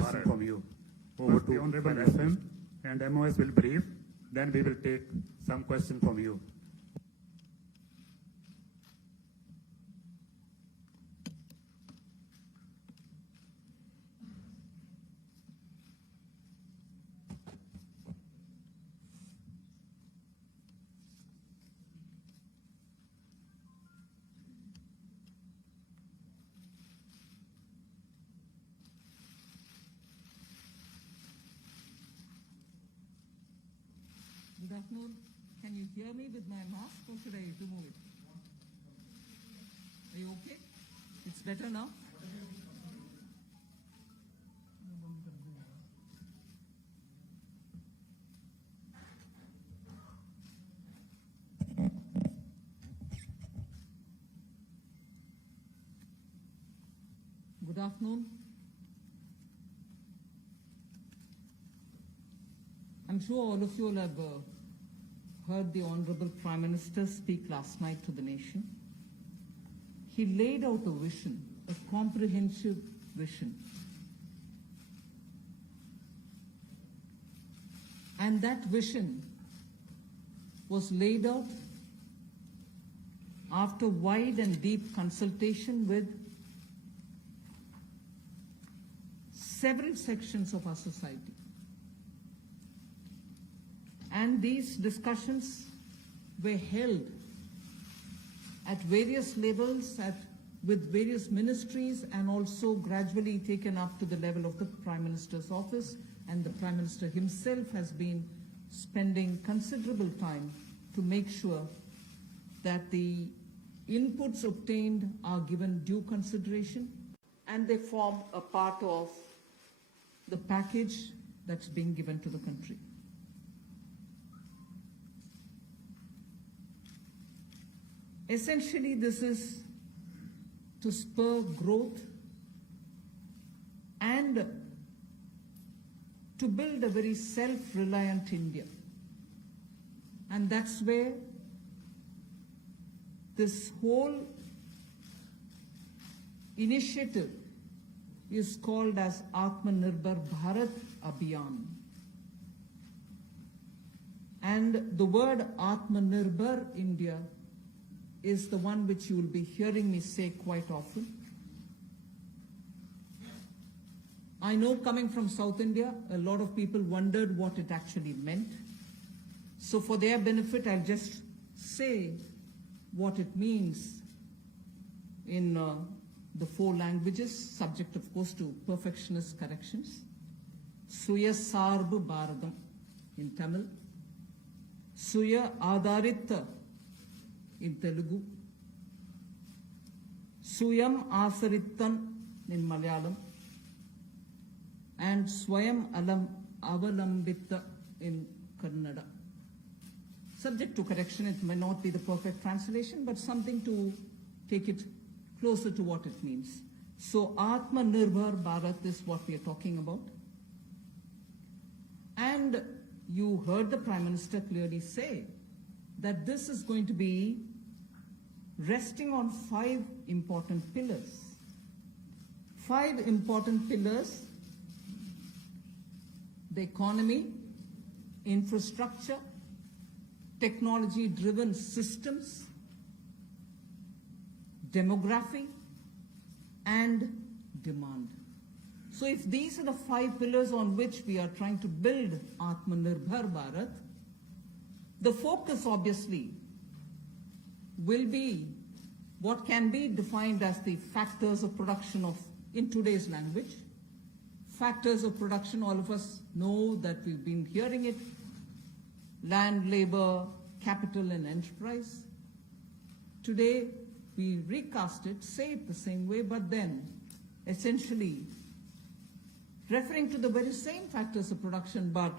question from you. First, the Honorable FM and MOS will brief, then we will take some question from you. Good afternoon. Can you hear me with my mask or should I remove it? Are you okay? It's better now? Good afternoon. I'm sure all of you will have heard the Honorable Prime Minister speak last night to the nation. He laid out a vision, a comprehensive vision. And that vision was laid out after wide and deep consultation with several sections of our society. And these discussions were held at various levels, with various ministries, and also gradually taken up to the level of the Prime Minister's office. And the Prime Minister himself has been spending considerable time to make sure that the inputs obtained are given due consideration and they form a part of the package that's being given to the country. Essentially, this is to spur growth and to build a very self-reliant India. And that's where this whole initiative is called as Atmanirbhar Bharat Abhiyan. And the word Atmanirbhar India is the one which you will be hearing me say quite often. I know, coming from South India, a lot of people wondered what it actually meant. So for their benefit, I'll just say what it means in the 4 languages, subject of course to perfectionist corrections. Suya Sarbu Bharadam in Tamil, Suya Adharita in Telugu, Suyam Asarittan in Malayalam, and Swayam Avalambita in Kannada. Subject to correction, it may not be the perfect translation, but something to take it closer to what it means. So Atmanirbhar Bharat is what we are talking about. And you heard the Prime Minister clearly say that this is going to be resting on 5 important pillars. 5 important pillars: the economy, infrastructure, technology-driven systems, demography, and demand. So if these are the 5 pillars on which we are trying to build Atmanirbhar Bharat, the focus obviously will be what can be defined as the factors of production in today's language. Factors of production, all of us know that we've been hearing it: land, labor, capital, and enterprise. Today, we recast it, say it the same way, but then essentially referring to the very same factors of production, but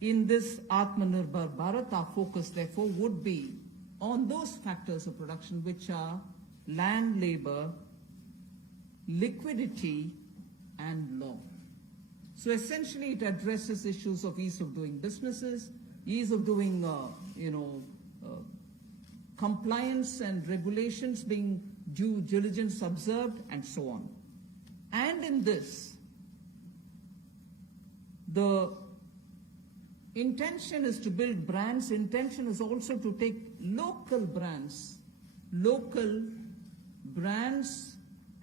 in this Atmanirbhar Bharat, our focus therefore would be on those factors of production which are land, labor, liquidity, and law. So essentially it addresses issues of ease of doing businesses, ease of doing compliance and regulations being due diligence observed, and so on. And in this, The intention is to build brands. Intention is also to take local brands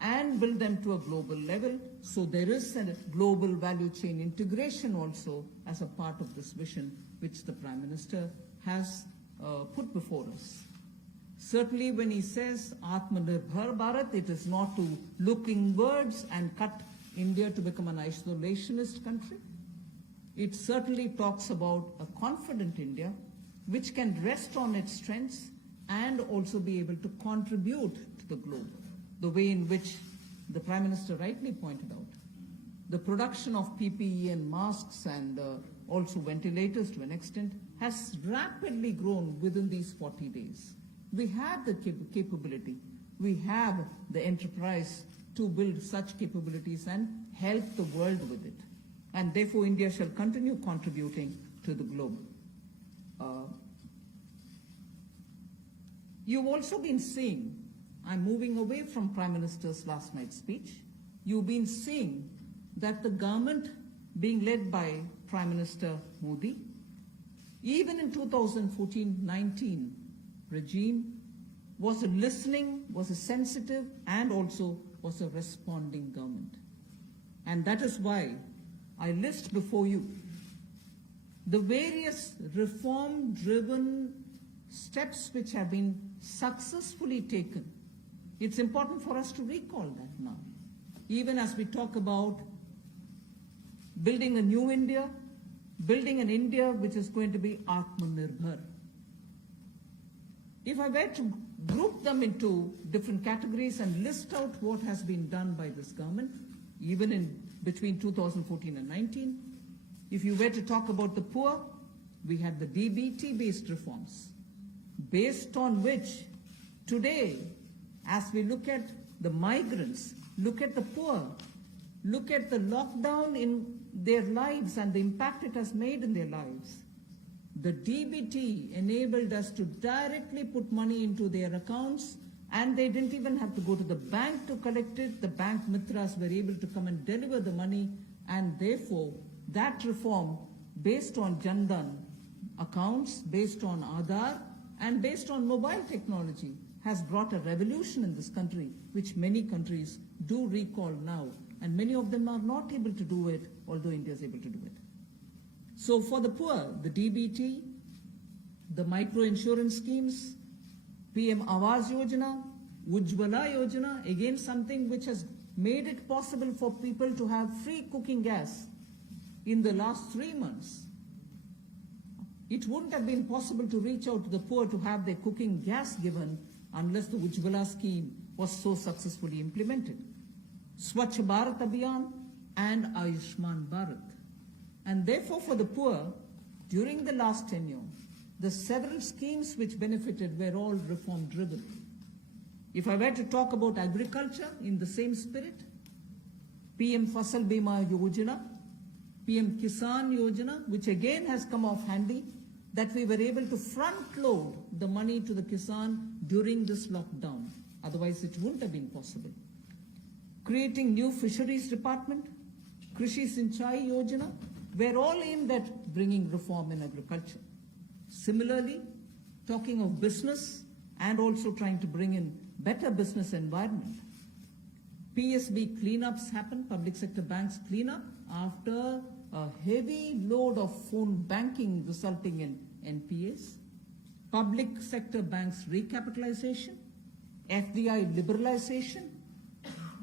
and build them to a global level. So there is a global value chain integration also as a part of this vision which the Prime Minister has put before us. Certainly when he says Atmanirbhar Bharat, it is not to look inwards and cut India to become an isolationist country. It certainly talks about a confident India which can rest on its strengths and also be able to contribute to the globe, the way in which the Prime Minister rightly pointed out. The production of PPE and masks and also ventilators to an extent has rapidly grown within these 40 days. We have the capability, we have the enterprise to build such capabilities and help the world with it. And therefore India shall continue contributing to the globe. You've also been seeing, I'm moving away from Prime Minister's last night's speech, you've been seeing that the government being led by Prime Minister Modi, even in 2014-19 regime, was a listening, was a sensitive, and also was a responding government. And that is why I list before you the various reform-driven steps which have been successfully taken. It's important for us to recall that now. Even as we talk about building a new India, building an India which is going to be Atmanirbhar. If I were to group them into different categories and list out what has been done by this government, even in between 2014 and 19, if you were to talk about the poor, we had the DBT-based reforms, based on which today, as we look at the migrants, look at the poor, look at the lockdown in their lives and the impact it has made in their lives, the DBT enabled us to directly put money into their accounts, and they didn't even have to go to the bank to collect it. The bank mitras were able to come and deliver the money, and therefore that reform based on Jan Dhan accounts, based on Aadhaar, and based on mobile technology has brought a revolution in this country, which many countries do recall now, and many of them are not able to do it, although India is able to do it. So for the poor, the DBT, the micro insurance schemes, PM Awas Yojana, Ujjwala Yojana, again something which has made it possible for people to have free cooking gas in the last 3 months. It wouldn't have been possible to reach out to the poor to have their cooking gas given unless the Ujjwala scheme was so successfully implemented. Swachh Bharat Abhiyan and Ayushman Bharat. And therefore for the poor, during the last tenure, the several schemes which benefited were all reform driven. If I were to talk about agriculture in the same spirit, PM Fasal Bima Yojana, PM Kisan Yojana, which again has come off handy, that we were able to front load the money to the Kisan during this lockdown. Otherwise it wouldn't have been possible. Creating new fisheries department, Krishi Sinchai Yojana, were all aimed at bringing reform in agriculture. Similarly, talking of business and also trying to bring in better business environment. PSB cleanups happened, public sector banks cleanup, after a heavy load of phone banking resulting in NPAs. Public sector banks recapitalization, FDI liberalization,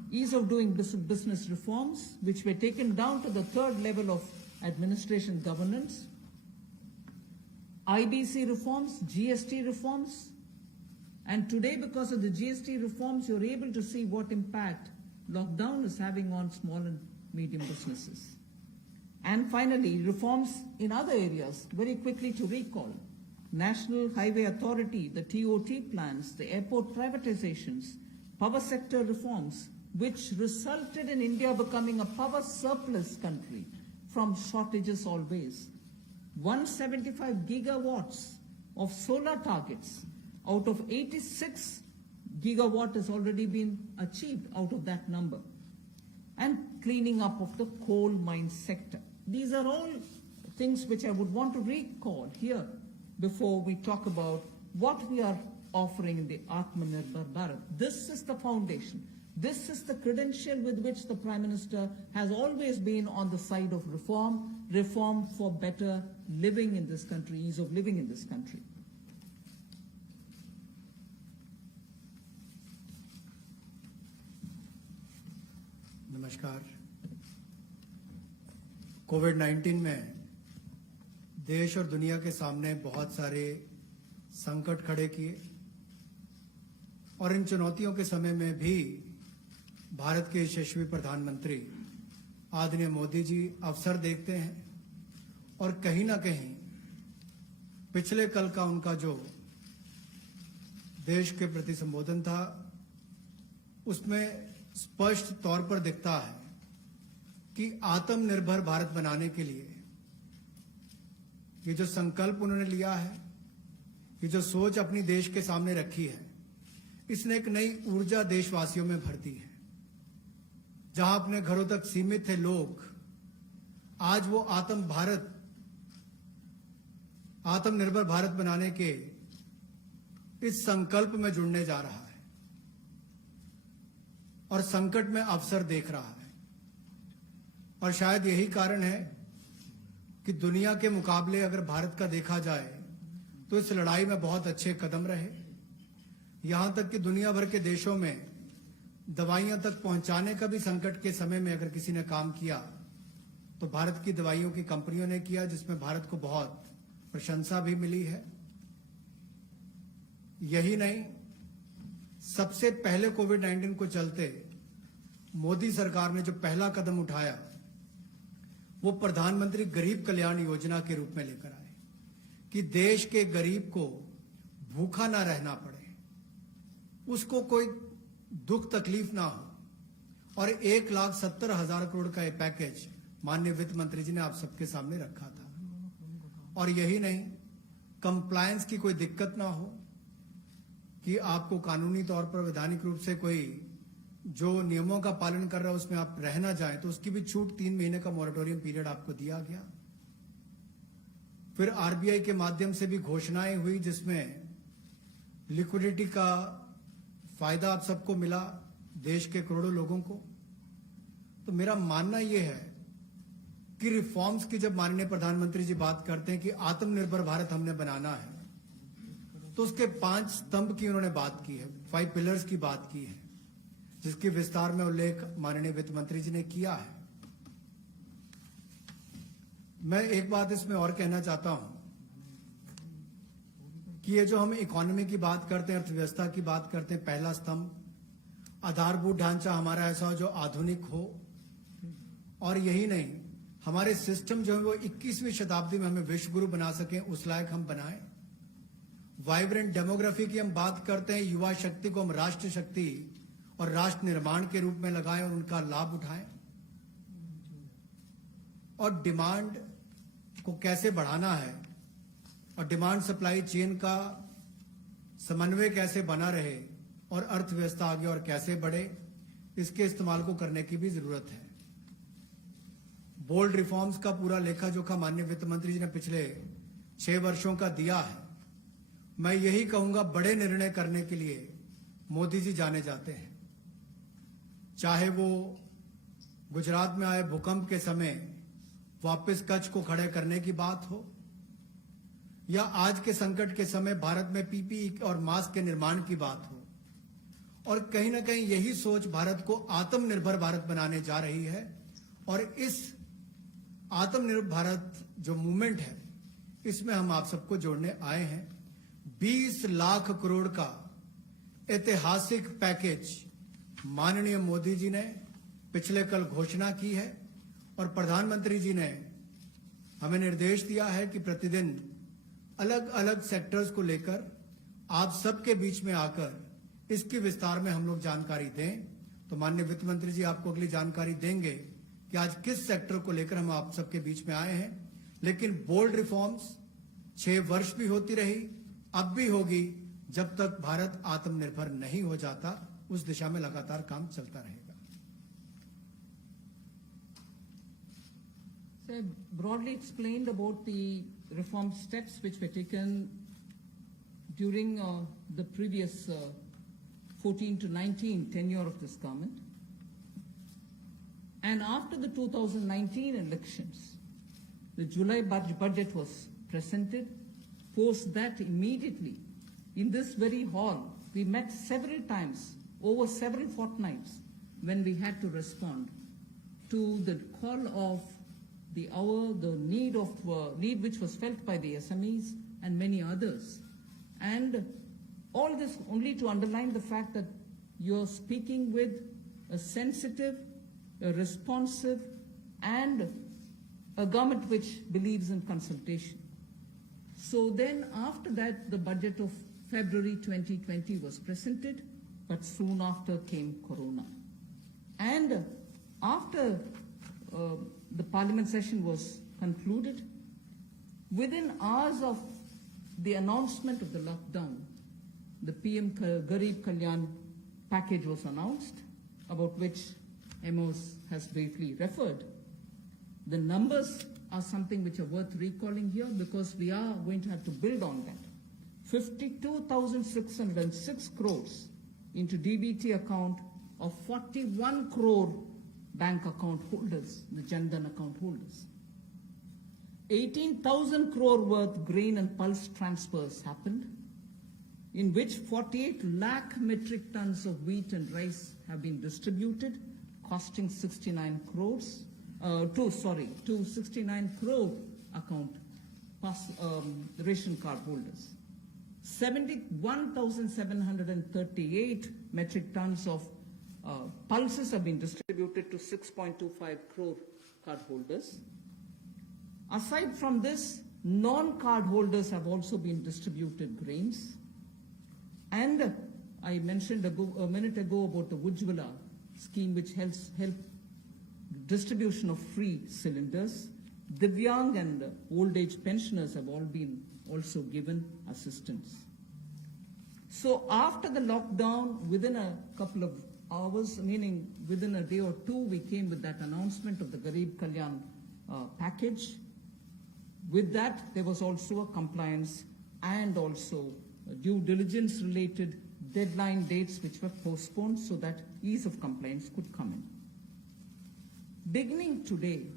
ease of doing business reforms, which were taken down to the 3rd level of administration governance, IBC reforms, GST reforms, and today because of the GST reforms, you're able to see what impact lockdown is having on small and medium businesses. And finally, reforms in other areas, very quickly to recall. National Highway Authority, the TOT plans, the airport privatizations, power sector reforms, which resulted in India becoming a power surplus country from shortages always. 175 gigawatts of solar targets out of 86 gigawatt has already been achieved out of that number. And cleaning up of the coal mine sector. These are all things which I would want to recall here before we talk about what we are offering in the Atmanirbhar Bharat. This is the foundation. This is the credential with which the Prime Minister has always been on the side of reform for better living in this country, ease of living in this country. नमस्कार। कोविड-19 में देश और दुनिया के सामने बहुत सारे संकट खड़े किए और इन चुनौतियों के समय में भी भारत के यशस्वी प्रधानमंत्री आदरणीय मोदी जी अवसर देखते हैं और कहीं ना कहीं पिछले कल का उनका जो देश के प्रति संबोधन था उसमें स्पष्ट तौर पर दिखता है कि आत्मनिर्भर भारत बनाने के लिए ये जो संकल्प उन्होंने लिया है, ये जो सोच अपनी देश के सामने रखी है, इसने एक नई ऊर्जा देशवासियों में भर दी है। जहां अपने घरों तक सीमित थे लोग, आज वो आत्मनिर्भर भारत बनाने के इस संकल्प में जुड़ने जा रहा है और संकट में अवसर देख रहा है। और शायद यही कारण है कि दुनिया के मुकाबले अगर भारत का देखा जाए तो इस लड़ाई में बहुत अच्छे कदम रहे। यहां तक कि दुनिया भर के देशों में दवाइयां तक पहुंचाने का भी संकट के समय में अगर किसी ने काम किया तो भारत की दवाइयों की कंपनियों ने किया, जिसमें भारत को बहुत प्रशंसा भी मिली है। यही नहीं, सबसे पहले कोविड-19 को चलते मोदी सरकार ने जो पहला कदम उठाया वो प्रधानमंत्री गरीब कल्याण योजना के रूप में लेकर आए कि देश के गरीब को भूखा ना रहना पड़े, उसको कोई दुख तकलीफ ना हो। और 1,70,000 करोड़ का ये पैकेज माननीय वित्त मंत्री जी ने आप सबके सामने रखा था। और यही नहीं, कंप्लायंस की कोई दिक्कत ना हो कि आपको कानूनी तौर पर वैधानिक रूप से कोई जो नियमों का पालन कर रहा है उसमें आप रह ना जाए तो उसकी भी छूट 3 महीने का मॉरेटोरियम पीरियड आपको दिया गया। फिर आरबीआई के माध्यम से भी घोषणाएं हुई जिसमें लिक्विडिटी का फायदा आप सबको मिला, देश के करोड़ों लोगों को। तो मेरा मानना यह है कि रिफॉर्म्स की जब माननीय प्रधानमंत्री जी बात करते हैं कि आत्मनिर्भर भारत हमने बनाना है तो उसके 5 स्तंभ की उन्होंने बात की है, 5 पिलर्स की बात की है, जिसकी विस्तार में उल्लेख माननीय वित्त मंत्री जी ने किया है। मैं एक बात इसमें और कहना चाहता हूं कि ये जो हम इकोनॉमी की बात करते हैं, अर्थव्यवस्था की बात करते हैं, पहला स्तंभ आधारभूत ढांचा हमारा ऐसा हो जो आधुनिक हो। और यही नहीं, हमारे सिस्टम जो है वो 21वीं शताब्दी में हमें विश्वगुरु बना सकें, उस लायक हम बनाएं। वाइब्रेंट डेमोग्राफी की हम बात करते हैं, युवा शक्ति को हम राष्ट्र शक्ति और राष्ट्र निर्माण के रूप में लगाएं और उनका लाभ उठाएं। और डिमांड को कैसे बढ़ाना है और डिमांड सप्लाई चेन का समन्वय कैसे बना रहे और अर्थव्यवस्था आगे और कैसे बढ़े, इसके इस्तेमाल को करने की भी जरूरत है। बोल्ड रिफॉर्म्स का पूरा लेखा जोखा माननीय वित्त मंत्री जी ने पिछले 6 वर्षों का दिया है। मैं यही कहूंगा, बड़े निर्णय करने के लिए मोदी जी जाने जाते हैं। चाहे वो गुजरात में आए भूकंप के समय वापस कच्छ को खड़े करने की बात हो, या आज के संकट के समय भारत में पीपीई और मास्क के निर्माण की बात हो। और कहीं ना कहीं यही सोच भारत को आत्मनिर्भर भारत बनाने जा रही है। और इस आत्मनिर्भर भारत जो मूवमेंट है, इसमें हम आप सबको जोड़ने आए हैं। 20 लाख करोड़ का ऐतिहासिक पैकेज माननीय मोदी जी ने पिछले कल घोषणा की है और प्रधानमंत्री जी ने हमें निर्देश दिया है कि प्रतिदिन अलग अलग सेक्टर्स को लेकर आप सबके बीच में आकर इसकी विस्तार में हम लोग जानकारी दें। तो माननीय वित्त मंत्री जी आपको अगली जानकारी देंगे कि आज किस सेक्टर को लेकर हम आप सबके बीच में आए हैं। लेकिन बोल्ड रिफॉर्म्स 6 वर्ष भी होती रही, अब भी होगी, जब तक भारत आत्मनिर्भर नहीं हो जाता। उस दिशा में लगातार काम चलता रहेगा। So I broadly explained about the reform steps which were taken during the previous 14 to 19 tenure of this government. And after the 2019 elections, the July budget was presented. Post that, immediately, in this very hall, we met several times, over several fortnights, when we had to respond to the call of the hour, the need which was felt by the SMEs and many others. And all this only to underline the fact that you're speaking with a sensitive, a responsive, and a government which believes in consultation. So then after that, the budget of February 2020 was presented, but soon after came Corona. And after the parliament session was concluded, within hours of the announcement of the lockdown, the PM Garib Kalyan package was announced, about which Amos has briefly referred. The numbers are something which are worth recalling here because we are going to have to build on that. 52,606 crores into DBT account of 41 crore bank account holders, the Jan Dhan account holders. 18,000 crore worth grain and pulse transfers happened, in which 48 lakh metric tons of wheat and rice have been distributed, costing 69 crores, to 69 crore account ration card holders. 71,738 metric tons of pulses have been distributed to 6.25 crore card holders. Aside from this, non-card holders have also been distributed grains. And I mentioned a minute ago about the Ujjwala scheme, which helps distribution of free cylinders. Divyang and old age pensioners have all been also given assistance. So after the lockdown, within a couple of hours, meaning within a day or two, we came with that announcement of the Garib Kalyan package. With that, there was also a compliance and also due diligence related deadline dates which were postponed so that ease of compliance could come in. Beginning today,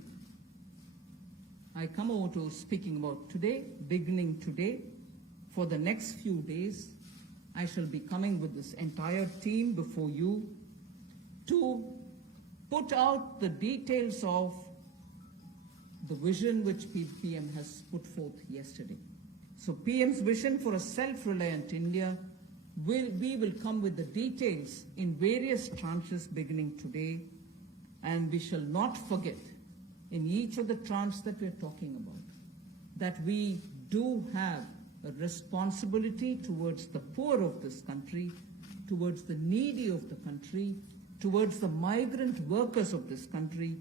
I come over to speaking about today. Beginning today, for the next few days, I shall be coming with this entire team before you to put out the details of the vision which PM has put forth yesterday. So PM's vision for a self-reliant India, we will come with the details in various tranches beginning today, and we shall not forget in each of the tranches that we're talking about that we do have a responsibility towards the poor of this country, towards the needy of the country, towards the migrant workers of this country,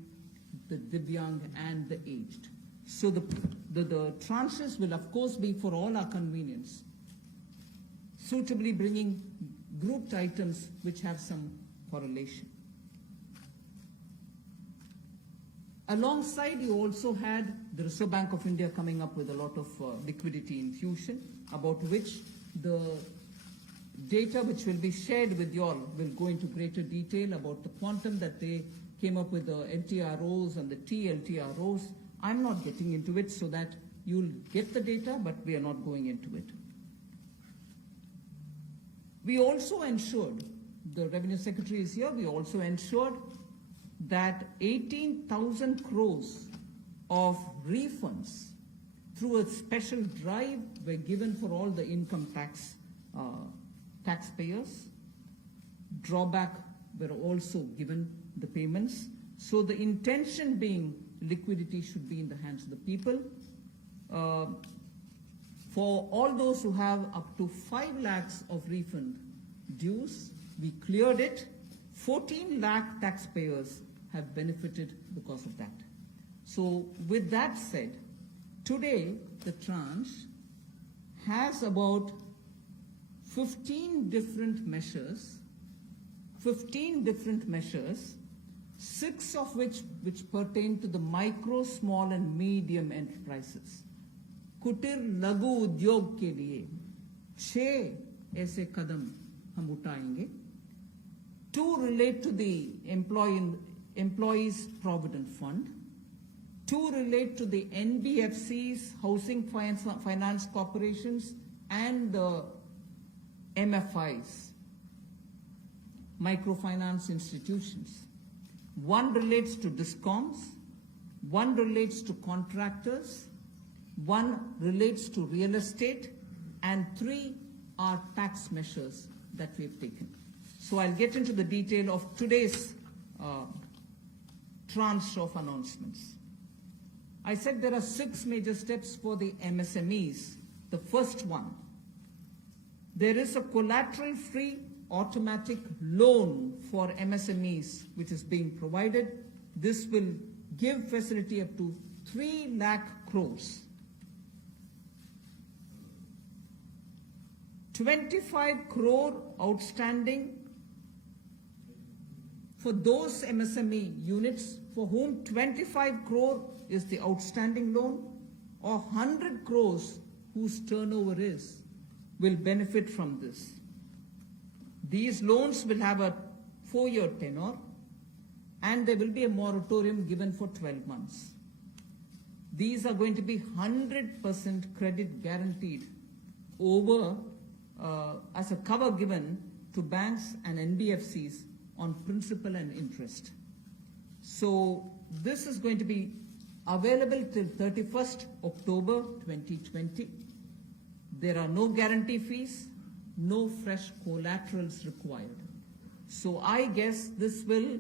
the Divyang and the aged. So the tranches will of course be for all our convenience, suitably bringing grouped items which have some correlation. Alongside, you also had the Reserve Bank of India coming up with a lot of liquidity infusion, about which the data which will be shared with you all will go into greater detail about the quantum that they came up with, the LTROs and the TLTROs. I'm not getting into it so that you'll get the data, but we are not going into it. We also ensured, the Revenue Secretary is here, we also ensured that 18,000 crores of refunds through a special drive were given for all the income taxpayers. Drawback were also given the payments. So the intention being liquidity should be in the hands of the people. For all those who have up to 5 lakhs of refund dues, we cleared it. 14 lakh taxpayers have benefited because of that. So with that said, today the tranche has about 15 different measures 6 of which pertain to the micro, small and medium enterprises. कुटीर लघु उद्योग के लिए 6 ऐसे कदम हम उठाएंगे. 2 relate to the employees provident fund. 2 relate to the NBFCs, housing finance corporations, and the MFIs, microfinance institutions. 1 relates to DISCOMs, 1 relates to contractors, 1 relates to real estate, and 3 are tax measures that we've taken. So I'll get into the detail of today's tranche of announcements. I said there are 6 major steps for the MSMEs. The first one, there is a collateral-free automatic loan for MSMEs which is being provided. This will give facility up to 3 lakh crores. 25 crore outstanding for those MSME units for whom 25 crore is the outstanding loan, or 100 crores whose turnover is, will benefit from this. These loans will have a 4-year tenure, and there will be a moratorium given for 12 months. These are going to be 100% credit guaranteed over as a cover given to banks and NBFCs on principal and interest. So this is going to be available till 31st October 2020. There are no guarantee fees, no fresh collaterals required. So I guess this will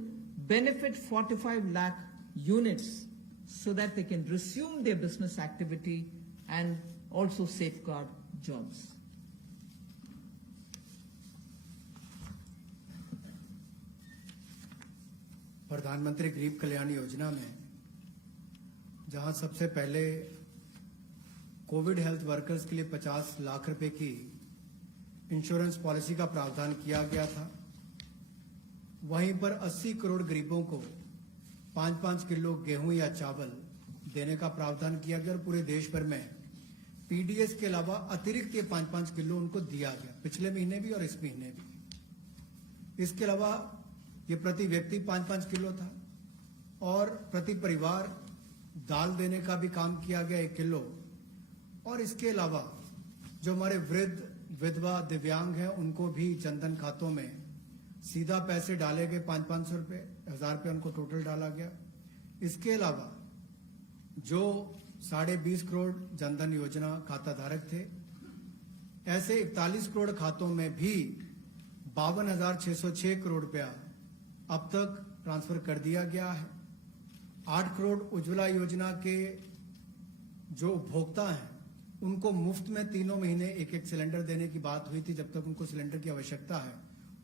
benefit 45 lakh units so that they can resume their business activity and also safeguard jobs. प्रधानमंत्री गरीब कल्याण योजना में जहां सबसे पहले Covid health workers के लिए 50 लाख रुपए की इंश्योरेंस पॉलिसी का प्रावधान किया गया था, वहीं पर 80 करोड़ गरीबों को 5-5 किलो गेहूं या चावल देने का प्रावधान किया गया और पूरे देश भर में पीडीएस के अलावा अतिरिक्त ये 5-5 किलो उनको दिया गया, पिछले महीने भी और इस महीने भी. इसके अलावा ये प्रति व्यक्ति 5-5 किलो था और प्रति परिवार दाल देने का भी काम किया गया 1 किलो. और इसके अलावा जो हमारे वृद्ध, विधवा, दिव्यांग हैं उनको भी जनधन खातों में सीधा पैसे डाले गए. 500-500 रुपए, 1000 रुपये उनको टोटल डाला गया. इसके अलावा जो 20.5 करोड़ जनधन योजना खाता धारक थे, ऐसे 41 करोड़ खातों में भी 52,606 करोड़ रुपया अब तक ट्रांसफर कर दिया गया है. 8 करोड़ उज्ज्वला योजना के जो उपभोक्ता हैं उनको मुफ्त में 3 महीने एक सिलेंडर देने की बात हुई थी. जब तक उनको सिलेंडर की आवश्यकता है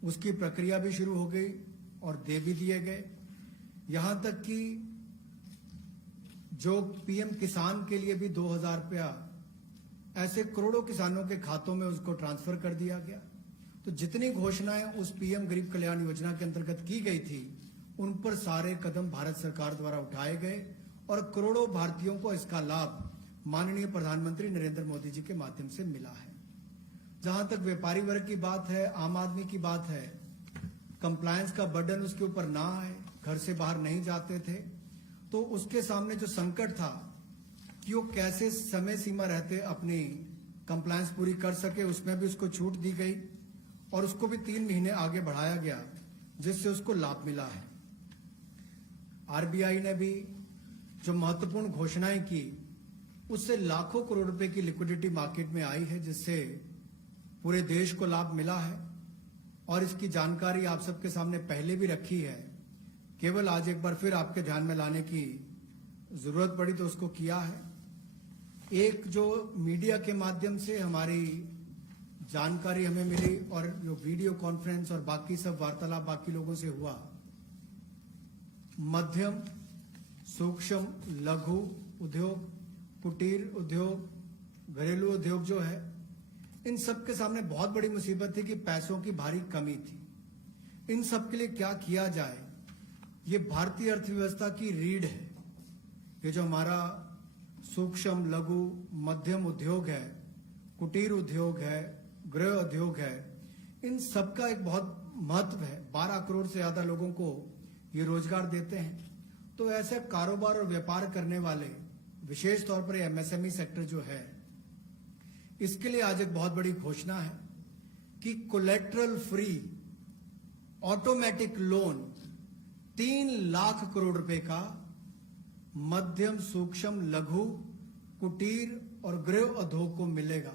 उसकी प्रक्रिया भी शुरू हो गई और दे भी दिए गए. यहां तक कि जो पीएम किसान के लिए भी 2,000 रुपया ऐसे करोड़ों किसानों के खातों में उसको ट्रांसफर कर दिया गया. तो जितनी घोषणाएं उस पीएम गरीब कल्याण योजना के अंतर्गत की गई थी उन पर सारे कदम भारत सरकार द्वारा उठाए गए और करोड़ों भारतीयों को इसका लाभ माननीय प्रधानमंत्री नरेंद्र मोदी जी के माध्यम से मिला है. जहां तक व्यापारी वर्ग की बात है, आम आदमी की बात है, कंप्लायंस का बर्डन उसके ऊपर ना आए, घर से बाहर नहीं जाते थे, तो उसके सामने जो संकट था कि वो कैसे समय सीमा रहते अपनी कंप्लायंस पूरी कर सके, उसमें भी उसको छूट दी गई और उसको भी 3 महीने आगे बढ़ाया गया, जिससे उसको लाभ मिला है. आरबीआई ने भी जो महत्वपूर्ण घोषणाएं की उससे लाखों करोड़ रुपए की लिक्विडिटी मार्केट में आई है, जिससे पूरे देश को लाभ मिला है. और इसकी जानकारी आप सबके सामने पहले भी रखी है, केवल आज एक बार फिर आपके ध्यान में लाने की जरूरत पड़ी तो उसको किया है. एक जो मीडिया के माध्यम से हमारी जानकारी हमें मिली और जो वीडियो कॉन्फ्रेंस और बाकी सब वार्तालाप बाकी लोगों से हुआ, मध्यम, सूक्ष्म, लघु उद्योग, कुटीर उद्योग, घरेलू उद्योग जो है, इन सब के सामने बहुत बड़ी मुसीबत थी कि पैसों की भारी कमी थी. इन सब के लिए क्या किया जाए, ये भारतीय अर्थव्यवस्था की रीढ़ है। ये जो हमारा सूक्ष्म लघु मध्यम उद्योग है, कुटीर उद्योग है, गृह उद्योग है, इन सबका एक बहुत महत्व है। 12 करोड़ से ज्यादा लोगों को ये रोजगार देते हैं। तो ऐसे कारोबार और व्यापार करने वाले, विशेष तौर पर एमएसएमई सेक्टर जो है, इसके लिए आज एक बहुत बड़ी घोषणा है कि collateral free automatic loan 3 lakh crore रुपए का मध्यम सूक्ष्म लघु कुटीर और गृह उद्योग को मिलेगा।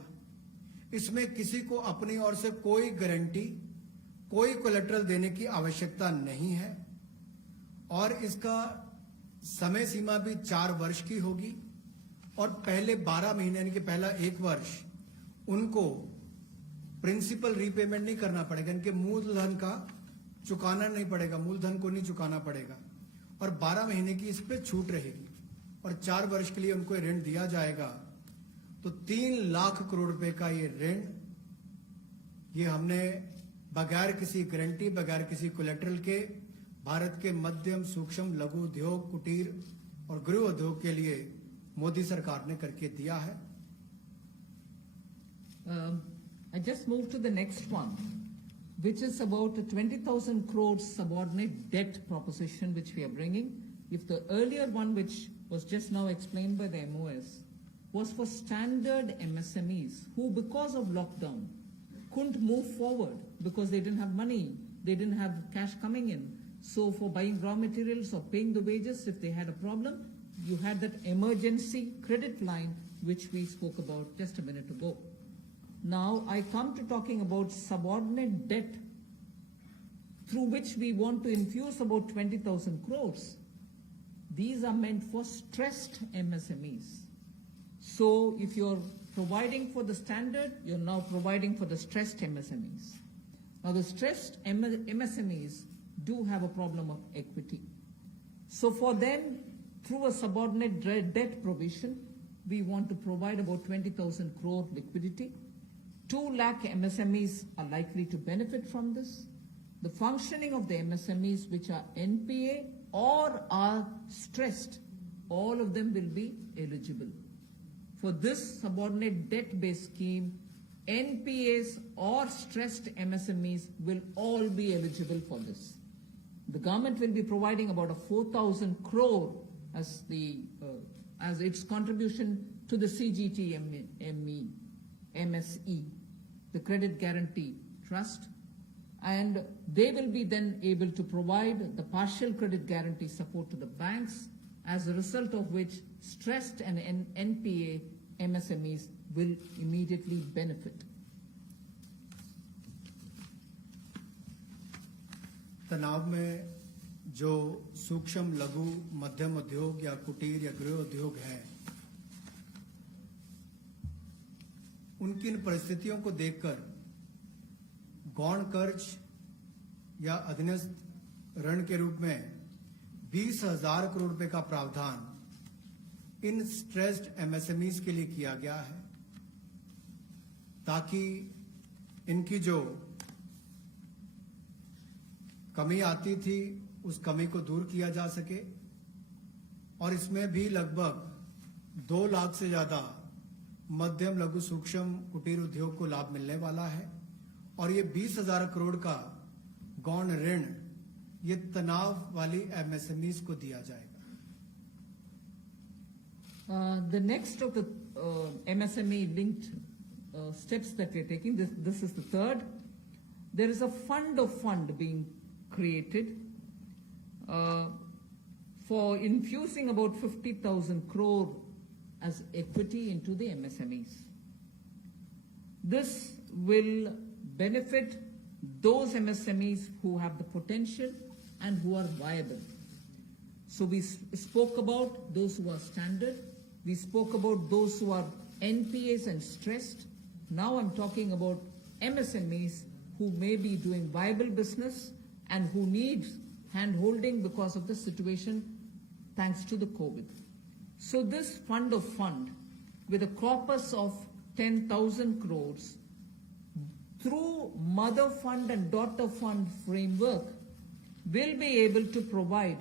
इसमें किसी को अपनी ओर से कोई गारंटी, कोई कोलेटरल देने की आवश्यकता नहीं है और इसका समय सीमा भी 4 वर्ष की होगी और पहले 12 महीने यानी कि पहला 1 वर्ष उनको प्रिंसिपल रीपेमेंट नहीं करना पड़ेगा, इनके मूलधन का चुकाना नहीं पड़ेगा, मूलधन को नहीं चुकाना पड़ेगा और 12 महीने की इस पे छूट रहेगी और 4 वर्ष के लिए उनको ऋण दिया जाएगा। तो 3 लाख करोड़ रुपए का ये ऋण, ये हमने बगैर किसी गारंटी, बगैर किसी कोलेटरल के भारत के मध्यम सूक्ष्म लघु उद्योग, कुटीर और गृह उद्योग के लिए मोदी सरकार ने करके दिया है। I just moved to the next one, which is about a 20,000 crore subordinate debt proposition which we are bringing. If the earlier one, which was just now explained by the MOS, was for standard MSMEs who, because of lockdown, couldn't move forward because they didn't have money, they didn't have cash coming in. So for buying raw materials or paying the wages, if they had a problem, you had that emergency credit line which we spoke about just a minute ago. Now I come to talking about subordinate debt through which we want to infuse about 20,000 crores. These are meant for stressed MSMEs. So if you're providing for the standard, you're now providing for the stressed MSMEs. Now the stressed MSMEs do have a problem of equity. So for them, through a subordinate debt provision, we want to provide about 20,000 crore liquidity. 2 lakh MSMEs are likely to benefit from this. The functioning of the MSMEs which are NPA or are stressed, all of them will be eligible. For this subordinate debt-based scheme, NPAs or stressed MSMEs will all be eligible for this. The government will be providing about a 4,000 crore as its contribution to the MSE, the Credit Guarantee Trust, and they will be then able to provide the partial credit guarantee support to the banks, as a result of which stressed and NPA MSMEs will immediately benefit. तनाव में जो सूक्ष्म लघु मध्यम उद्योग या कुटीर या गृह उद्योग है, उनकी इन परिस्थितियों को देखकर गौण कर्ज या अधीनस्थ ऋण के रूप में 20,000 करोड़ रुपए का प्रावधान इन स्ट्रेस्ड एमएसएमईज के लिए किया गया है, ताकि इनकी जो कमी आती थी उस कमी को दूर किया जा सके। और इसमें भी लगभग 2 लाख से ज्यादा मध्यम लघु सूक्ष्म कुटीर उद्योग को लाभ मिलने वाला है और ये 20,000 करोड़ का गौण ऋण ये तनाव वाली एमएसएमईज को दिया जाएगा। The next of the MSME linked steps that we are taking, this is the third. There is a fund of fund being created for infusing about 50,000 crore as equity into the MSMEs. This will benefit those MSMEs who have the potential and who are viable. So we spoke about those who are standard. We spoke about those who are NPAs and stressed. Now I'm talking about MSMEs who may be doing viable business and who need hand-holding because of the situation thanks to the COVID. So this fund of fund, with a corpus of 10,000 crores, through mother fund and daughter fund framework, will be able to provide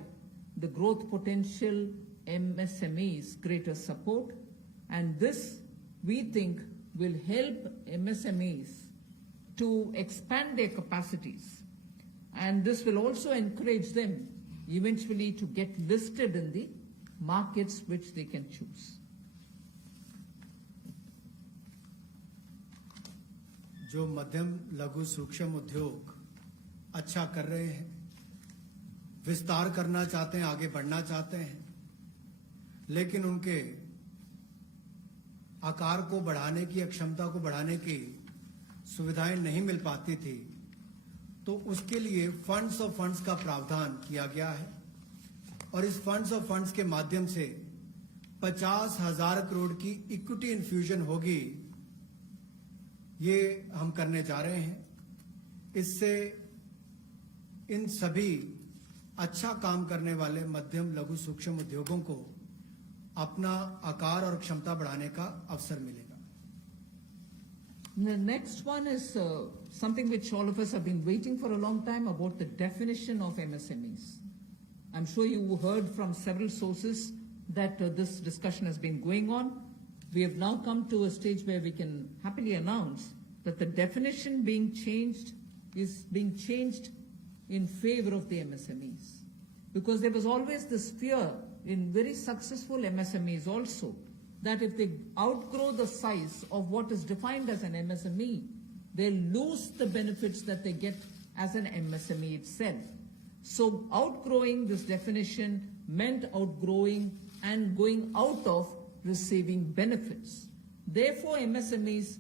the growth potential MSMEs greater support, and this we think will help MSMEs to expand their capacities, and this will also encourage them eventually to get listed in the markets which they can choose. जो मध्यम लघु सूक्ष्म उद्योग अच्छा कर रहे हैं, विस्तार करना चाहते हैं, आगे बढ़ना चाहते हैं, लेकिन उनके आकार को बढ़ाने की, क्षमता को बढ़ाने की सुविधाएं नहीं मिल पाती थी, तो उसके लिए फंड्स ऑफ फंड्स का प्रावधान किया गया है और इस फंड्स ऑफ फंड्स के माध्यम से 50,000 करोड़ की इक्विटी इन्फ्यूजन होगी, ये हम करने जा रहे हैं। इससे इन सभी अच्छा काम करने वाले मध्यम लघु सूक्ष्म उद्योगों को अपना आकार और क्षमता बढ़ाने का अवसर मिलेगा। The next one is something which all of us have been waiting for a long time, about the definition of MSMEs. I'm sure you heard from several sources that this discussion has been going on. We have now come to a stage where we can happily announce that the definition being changed is being changed in favor of the MSMEs. Because there was always this fear in very successful MSMEs also, that if they outgrow the size of what is defined as an MSME, they'll lose the benefits that they get as an MSME itself. So outgrowing this definition meant outgrowing and going out of receiving benefits. Therefore, MSMEs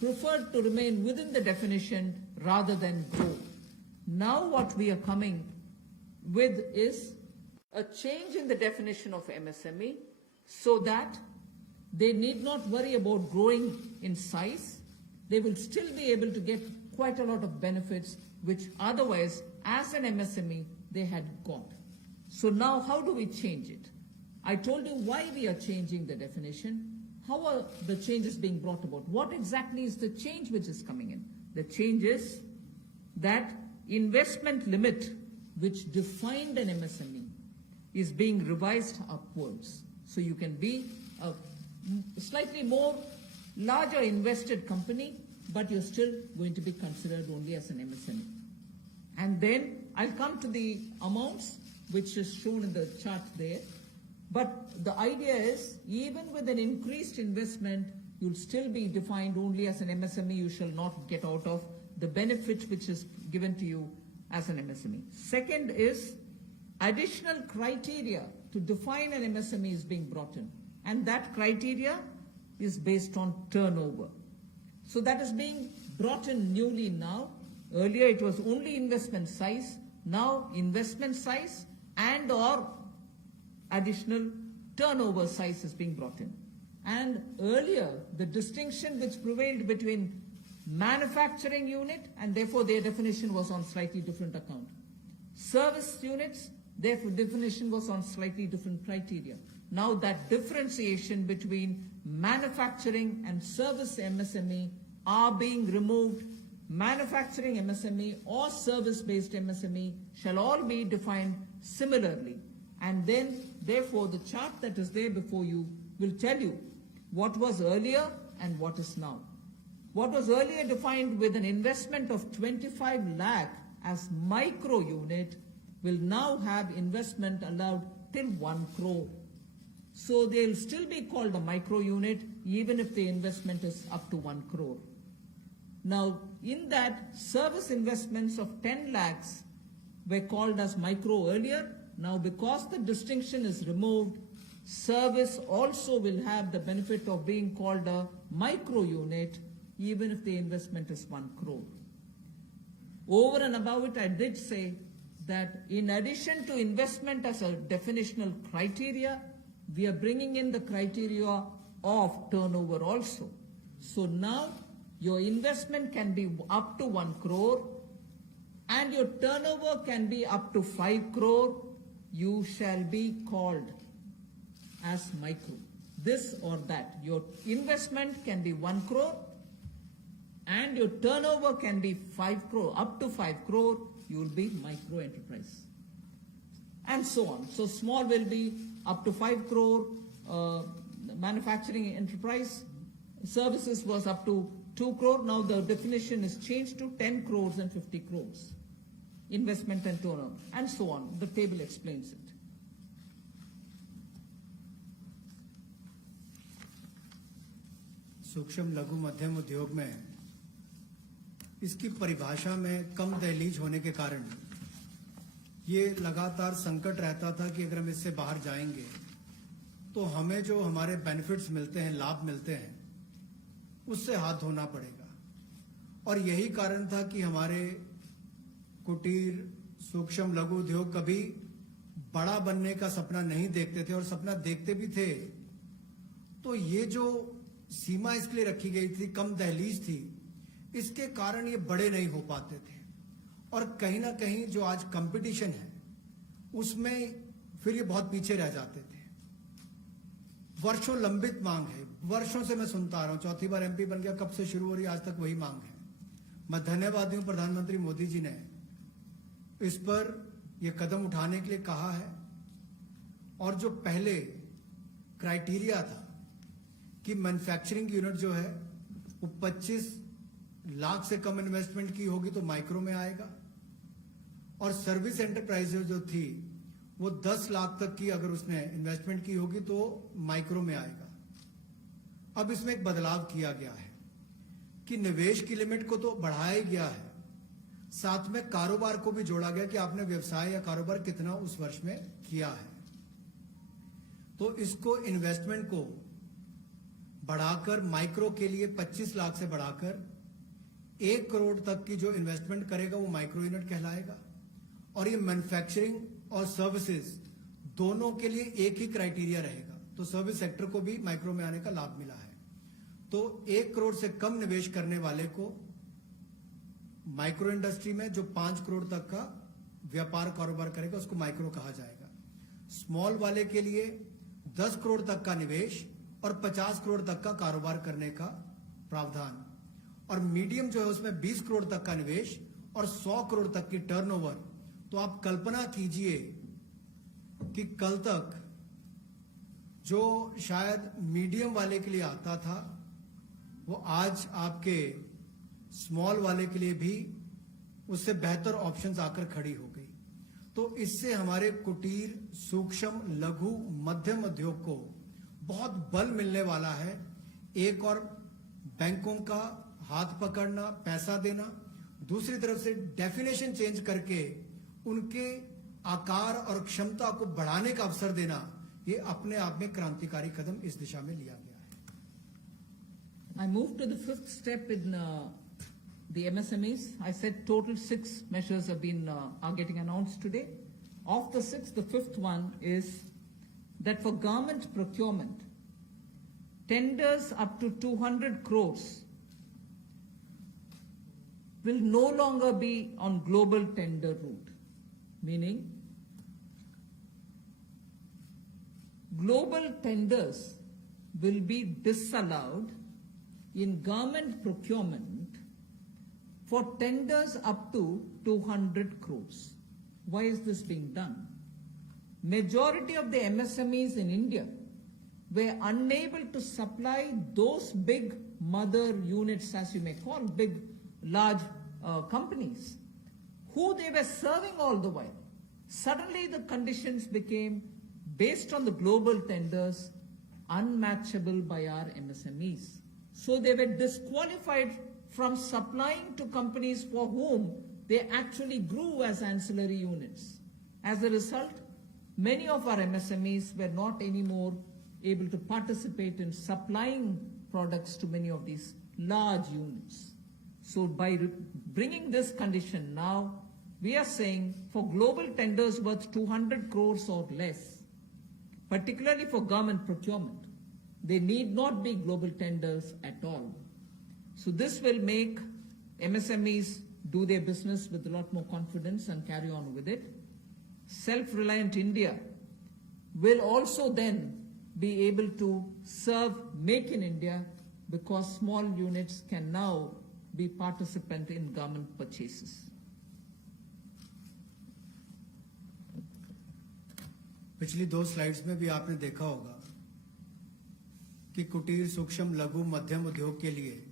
preferred to remain within the definition rather than grow. Now what we are coming with is a change in the definition of MSME so that they need not worry about growing in size. They will still be able to get quite a lot of benefits which otherwise, as an MSME, they had got. So now how do we change it? I told you why we are changing the definition. How are the changes being brought about? What exactly is the change which is coming in? The change is that investment limit which defined an MSME is being revised upwards. So you can be a slightly more larger invested company, but you're still going to be considered only as an MSME. And then I'll come to the amounts which is shown in the chart there. But the idea is, even with an increased investment, you'll still be defined only as an MSME. You shall not get out of the benefit which is given to you as an MSME. Second is, additional criteria to define an MSME is being brought in. And that criteria is based on turnover. So that is being brought in newly now. Earlier it was only investment size. Now investment size and or additional turnover size is being brought in. And earlier, the distinction which prevailed between manufacturing unit, and therefore their definition was on slightly different account. Service units, their definition was on slightly different criteria. Now that differentiation between manufacturing and service MSME are being removed. Manufacturing MSME or service-based MSME shall all be defined similarly. And then, therefore, the chart that is there before you will tell you what was earlier and what is now. What was earlier defined with an investment of 25 lakh as micro unit will now have investment allowed till 1 crore. So they'll still be called a micro unit even if the investment is up to 1 crore. Now, in that, service investments of 10 lakhs were called as micro earlier. Now, because the distinction is removed, service also will have the benefit of being called a micro unit even if the investment is 1 crore. Over and above it, I did say that in addition to investment as a definitional criteria, we are bringing in the criteria of turnover also. So now your investment can be up to 1 crore and your turnover can be up to 5 crore. You shall be called as micro. This or that. Your investment can be 1 crore and your turnover can be 5 crore, up to 5 crore. you will be micro enterprise. And so on. So small will be up to 5 crore, manufacturing enterprise. Services was up to 2 crore. Now the definition is changed to 10 crores and 50 crores. Investment and turnover, and so on. The table explains it. सूक्ष्म लघु मध्यम उद्योग में इसकी परिभाषा में कम दहलीज होने के कारण ये लगातार संकट रहता था कि अगर हम इससे बाहर जाएंगे तो हमें जो हमारे बेनिफिट्स मिलते हैं, लाभ मिलते हैं, उससे हाथ धोना पड़ेगा। और यही कारण था कि हमारे कुटीर सूक्ष्म लघु उद्योग कभी बड़ा बनने का सपना नहीं देखते थे, और सपना देखते भी थे तो ये जो सीमा इसके लिए रखी गई थी, कम दहलीज थी, इसके कारण ये बड़े नहीं हो पाते थे। और कहीं ना कहीं जो आज कंपटीशन है उसमें फिर ये बहुत पीछे रह जाते थे। वर्षों लंबित मांग है, वर्षों से मैं सुनता आ रहा हूं, चौथी बार एमपी बन गया, कब से शुरू हो रही आज तक वही मांग है। मैं धन्यवादी हूं प्रधानमंत्री मोदी जी ने इस पर यह कदम उठाने के लिए कहा है। और जो पहले क्राइटेरिया था कि मैन्युफैक्चरिंग यूनिट जो है वो 25 लाख से कम इन्वेस्टमेंट की होगी तो माइक्रो में आएगा, और सर्विस एंटरप्राइज जो थी वो 10 लाख तक की अगर उसने इन्वेस्टमेंट की होगी तो माइक्रो में आएगा। अब इसमें एक बदलाव किया गया है कि निवेश की लिमिट को तो बढ़ाया ही गया है, साथ में कारोबार को भी जोड़ा गया कि आपने व्यवसाय या कारोबार कितना उस वर्ष में किया है। तो इसको इन्वेस्टमेंट को बढ़ाकर माइक्रो के लिए 25 लाख से बढ़ाकर 1 करोड़ तक की जो इन्वेस्टमेंट करेगा वो माइक्रो यूनिट कहलाएगा। और ये मैन्युफैक्चरिंग और सर्विसेज दोनों के लिए एक ही क्राइटेरिया रहेगा, तो सर्विस सेक्टर को भी माइक्रो में आने का लाभ मिला है। तो 1 करोड़ से कम निवेश करने वाले को माइक्रो इंडस्ट्री में जो 5 करोड़ तक का व्यापार कारोबार करेगा उसको माइक्रो कहा जाएगा। स्मॉल वाले के लिए 10 करोड़ तक का निवेश और 50 करोड़ तक का कारोबार करने का प्रावधान, और मीडियम जो है उसमें 20 करोड़ तक का निवेश और 100 करोड़ तक की टर्नओवर। तो आप कल्पना कीजिए कि कल तक जो शायद मीडियम वाले के लिए आता था वो आज आपके स्मॉल वाले के लिए भी उससे बेहतर ऑप्शंस आकर खड़ी हो गई। तो इससे हमारे कुटीर सूक्ष्म लघु मध्यम उद्योग को बहुत बल मिलने वाला है। एक और बैंकों का हाथ पकड़ना, पैसा देना, दूसरी तरफ से डेफिनेशन चेंज करके उनके आकार और क्षमता को बढ़ाने का अवसर देना, ये अपने आप में क्रांतिकारी कदम इस दिशा में लिया गया है। I move to the 5th step in the MSMEs. I said total 6 measures have been are getting announced today. Of the 6, the 5th one is that for government procurement, tenders up to 200 crores will no longer be on global tender route, meaning global tenders will be disallowed in government procurement for tenders up to 200 crores. Why is this being done? Majority of the MSMEs in India were unable to supply those big mother units, as you may call, large companies, who they were serving all the while. Suddenly the conditions became, based on the global tenders, unmatchable by our MSMEs. So they were disqualified from supplying to companies for whom they actually grew as ancillary units. As a result, many of our MSMEs were not anymore able to participate in supplying products to many of these large units. So by bringing this condition now, we are saying for global tenders worth 200 crores or less, particularly for government procurement, they need not be global tenders at all. So this will make MSMEs do their business with a lot more confidence and carry on with it. Self-reliant India will also then be able to serve Make in India, because small units can now be participant in government purchases. पिछली 2 slides में भी आपने देखा होगा कि कुटीर सूक्ष्म लघु मध्यम उद्योग के लिए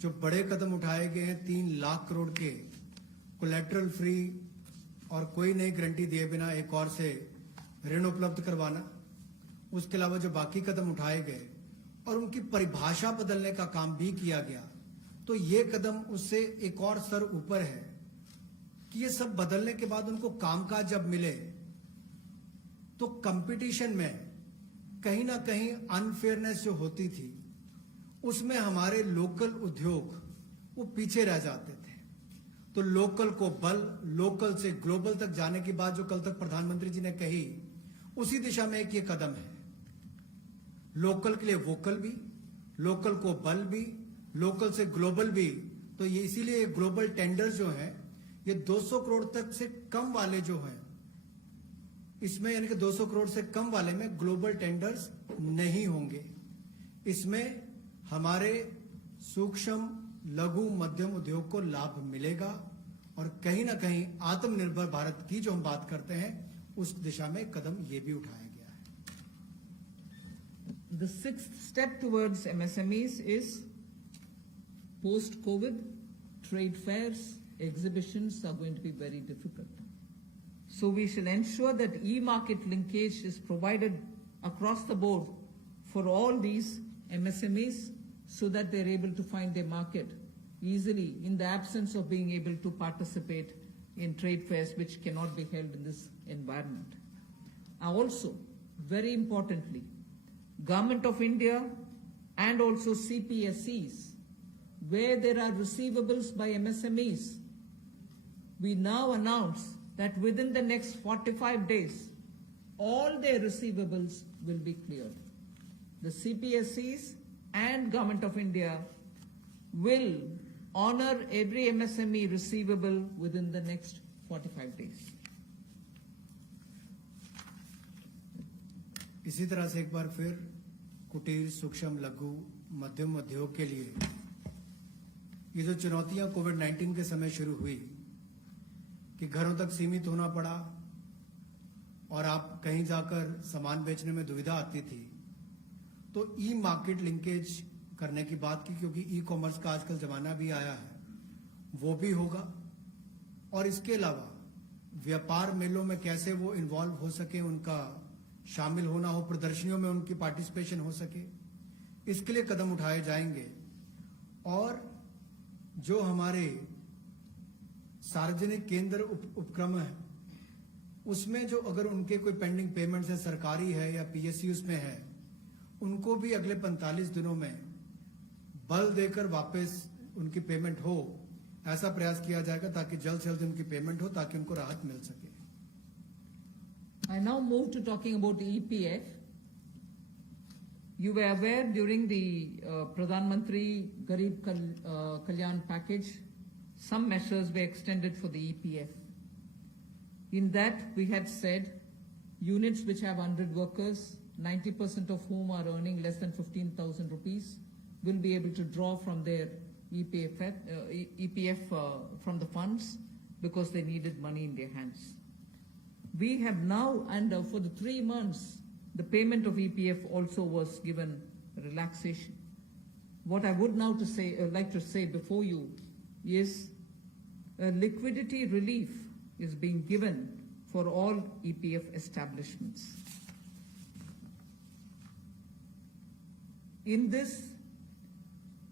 जो बड़े कदम उठाए गए हैं 3 लाख करोड़ के कोलेटरल फ्री और कोई नई गारंटी दिए बिना एक और से ऋण उपलब्ध करवाना, उसके अलावा जो बाकी कदम उठाए गए और उनकी परिभाषा बदलने का काम भी किया गया, तो ये कदम उससे एक और स्तर ऊपर है कि ये सब बदलने के बाद उनको कामकाज जब मिले तो कंपटीशन में कहीं ना कहीं अनफेयरनेस जो होती थी उसमें हमारे लोकल उद्योग वो पीछे रह जाते थे। तो लोकल को बल, लोकल से ग्लोबल तक जाने की बात जो कल तक प्रधानमंत्री जी ने कही, उसी दिशा में एक ये कदम है। लोकल के लिए वोकल भी, लोकल को बल भी, लोकल से ग्लोबल भी। तो ये इसीलिए ग्लोबल टेंडर जो है ये 200 करोड़ तक से कम वाले जो हैं, इसमें यानी कि 200 करोड़ से कम वाले में ग्लोबल टेंडर्स नहीं होंगे। इसमें हमारे सूक्ष्म लघु मध्यम उद्योग को लाभ मिलेगा और कहीं ना कहीं आत्मनिर्भर भारत की जो हम बात करते हैं उस दिशा में कदम ये भी उठाया गया है। The sixth step towards MSMEs is post-COVID, trade fairs, exhibitions are going to be very difficult. So we shall ensure that e-market linkage is provided across the board for all these MSMEs so that they're able to find their market easily in the absence of being able to participate in trade fairs which cannot be held in this environment. Also, very importantly, Government of India and also CPSEs, where there are receivables by MSMEs, we now announce that within the next 45 days, all their receivables will be cleared. The CPSEs and Government of India will honor every MSME receivable within the next 45 days. इसी तरह से एक बार फिर कुटीर सूक्ष्म लघु मध्यम उद्योग के लिए ये जो चुनौतियां कोविड-19 के समय शुरू हुई कि घरों तक सीमित होना पड़ा और आप कहीं जाकर सामान बेचने में दुविधा आती थी, तो ई मार्केट लिंकेज करने की बात की, क्योंकि ई कॉमर्स का आजकल जमाना भी आया है, वो भी होगा। और इसके अलावा व्यापार मेलों में कैसे वो इन्वॉल्व हो सके, उनका शामिल होना हो, प्रदर्शनियों में उनकी पार्टिसिपेशन हो सके, इसके लिए कदम उठाए जाएंगे। और जो हमारे सार्वजनिक केंद्र उपक्रम है उसमें जो अगर उनके कोई पेंडिंग पेमेंट्स है, सरकारी है या पीएसयूज में है, उनको भी अगले 45 दिनों में बल देकर वापस उनकी पेमेंट हो, ऐसा प्रयास किया जाएगा ताकि जल्द से जल्द उनकी पेमेंट हो, ताकि उनको राहत मिल सके। I now move to talking about EPF. You were aware during the Pradhan Mantri Garib Kalyan package, some measures were extended for the EPF. In that, we had said units which have 100 workers, 90% of whom are earning less than 15,000 rupees, will be able to draw from their EPF from the funds because they needed money in their hands. We have now, and for the 3 months, the payment of EPF also was given relaxation. What I would now like to say before you is liquidity relief is being given for all EPF establishments. In this,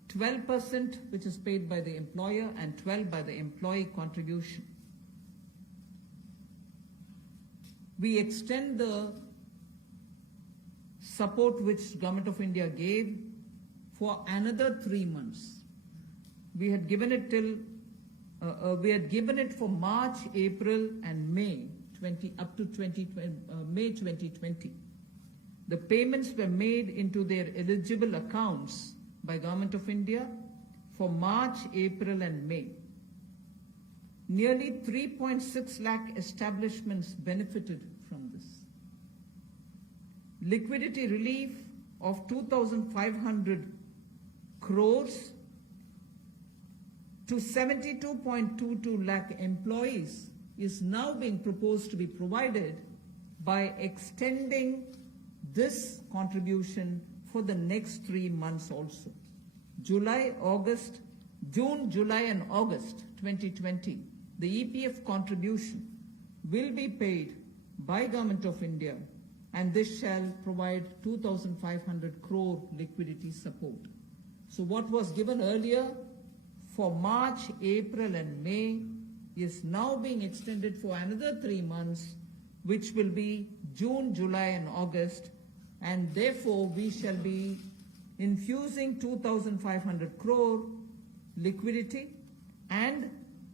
12% which is paid by the employer and 12% by the employee contribution. We extend the support which Government of India gave for another 3 months. We had given it for March, April, and May up to May 2020. The payments were made into their eligible accounts by Government of India for March, April, and May. Nearly 3.6 lakh establishments benefited from this. Liquidity relief of 2,500 crores to 72.22 lakh employees is now being proposed to be provided by extending this contribution for the next 3 months also. June, July and August 2020, the EPF contribution will be paid by Government of India, and this shall provide 2,500 crore liquidity support. So what was given earlier for March, April and May is now being extended for another 3 months, which will be June, July and August, and therefore we shall be infusing 2,500 crore liquidity and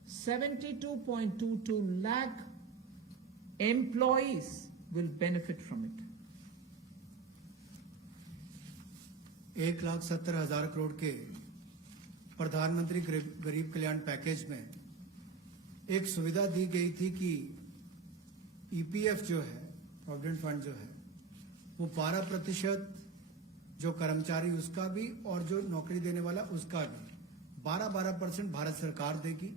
72.22 lakh employees will benefit from it. 1,70,000 crore के प्रधानमंत्री गरीब कल्याण package में एक सुविधा दी गई थी कि EPF जो है, प्रोविडेंट फंड जो है, वो 12% जो कर्मचारी उसका भी और जो नौकरी देने वाला उसका भी 12% भारत सरकार देगी।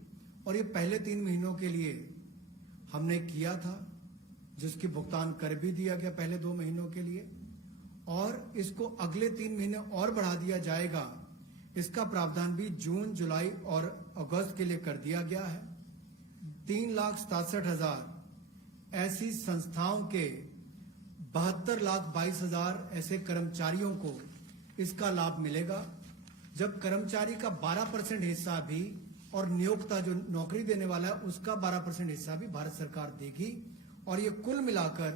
और ये पहले 3 महीनों के लिए हमने किया था, जिसकी भुगतान कर भी दिया गया पहले 2 महीनों के लिए, और इसको अगले 3 महीने और बढ़ा दिया जाएगा। इसका प्रावधान भी जून, जुलाई और अगस्त के लिए कर दिया गया है। 3,67,000 ऐसी संस्थाओं के 72,22,000 ऐसे कर्मचारियों को इसका लाभ मिलेगा। जब कर्मचारी का 12% हिस्सा भी और नियोक्ता जो नौकरी देने वाला है उसका 12% हिस्सा भी भारत सरकार देगी, और ये कुल मिलाकर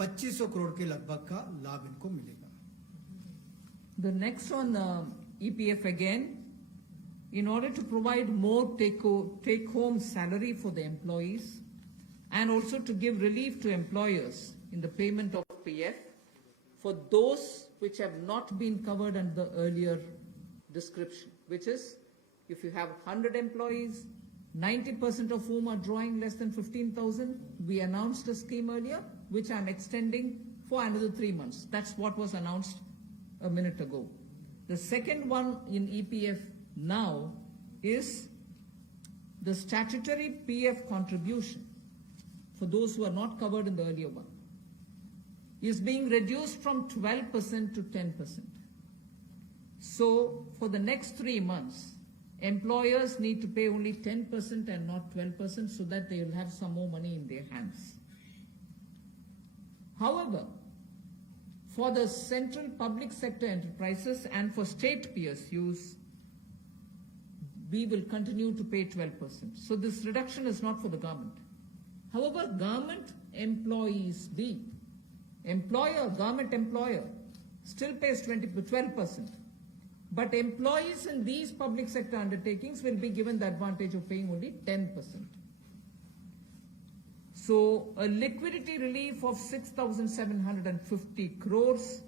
2,500 करोड़ के लगभग का लाभ इनको मिलेगा। The next on EPF again, in order to provide more take-home salary for the employees and also to give relief to employers in the payment of PF for those which have not been covered under the earlier description, which is if you have 100 employees, 90% of whom are drawing less than 15,000, we announced a scheme earlier, which I'm extending for another 3 months. That's what was announced a minute ago. The second one in EPF now is the statutory PF contribution for those who are not covered in the earlier one is being reduced from 12% to 10%. So for the next 3 months, employers need to pay only 10% and not 12% so that they will have some more money in their hands. However, for the central public sector enterprises and for state PSUs, we will continue to pay 12%. So this reduction is not for the government. However, government employees, government employer still pays 12%. But employees in these public sector undertakings will be given the advantage of paying only 10%. So a liquidity relief of 6,750 crores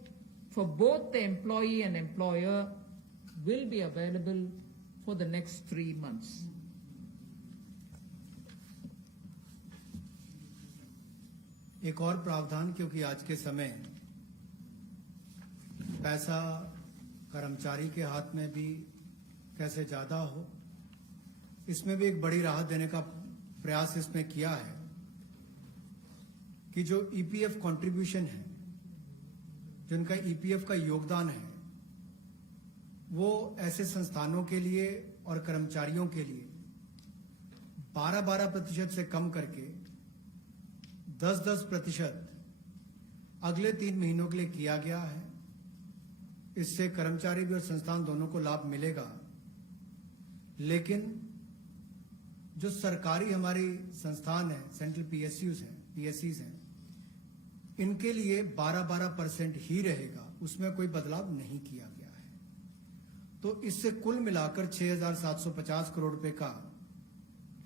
for both the employee and employer will be available for the next 3 months. एक और प्रावधान, क्योंकि आज के समय पैसा कर्मचारी के हाथ में भी कैसे ज्यादा हो, इसमें भी एक बड़ी राहत देने का प्रयास इसमें किया है कि जो ईपीएफ कंट्रीब्यूशन है, जिनका ईपीएफ का योगदान है, वो ऐसे संस्थानों के लिए और कर्मचारियों के लिए 12% से कम करके 10% अगले 3 महीनों के लिए किया गया है। इससे कर्मचारी भी और संस्थान दोनों को लाभ मिलेगा। लेकिन जो सरकारी हमारी संस्थान है, सेंट्रल पीएससीज हैं, इनके लिए 12% ही रहेगा, उसमें कोई बदलाव नहीं किया गया है। तो इससे कुल मिलाकर 6,750 करोड़ रुपए का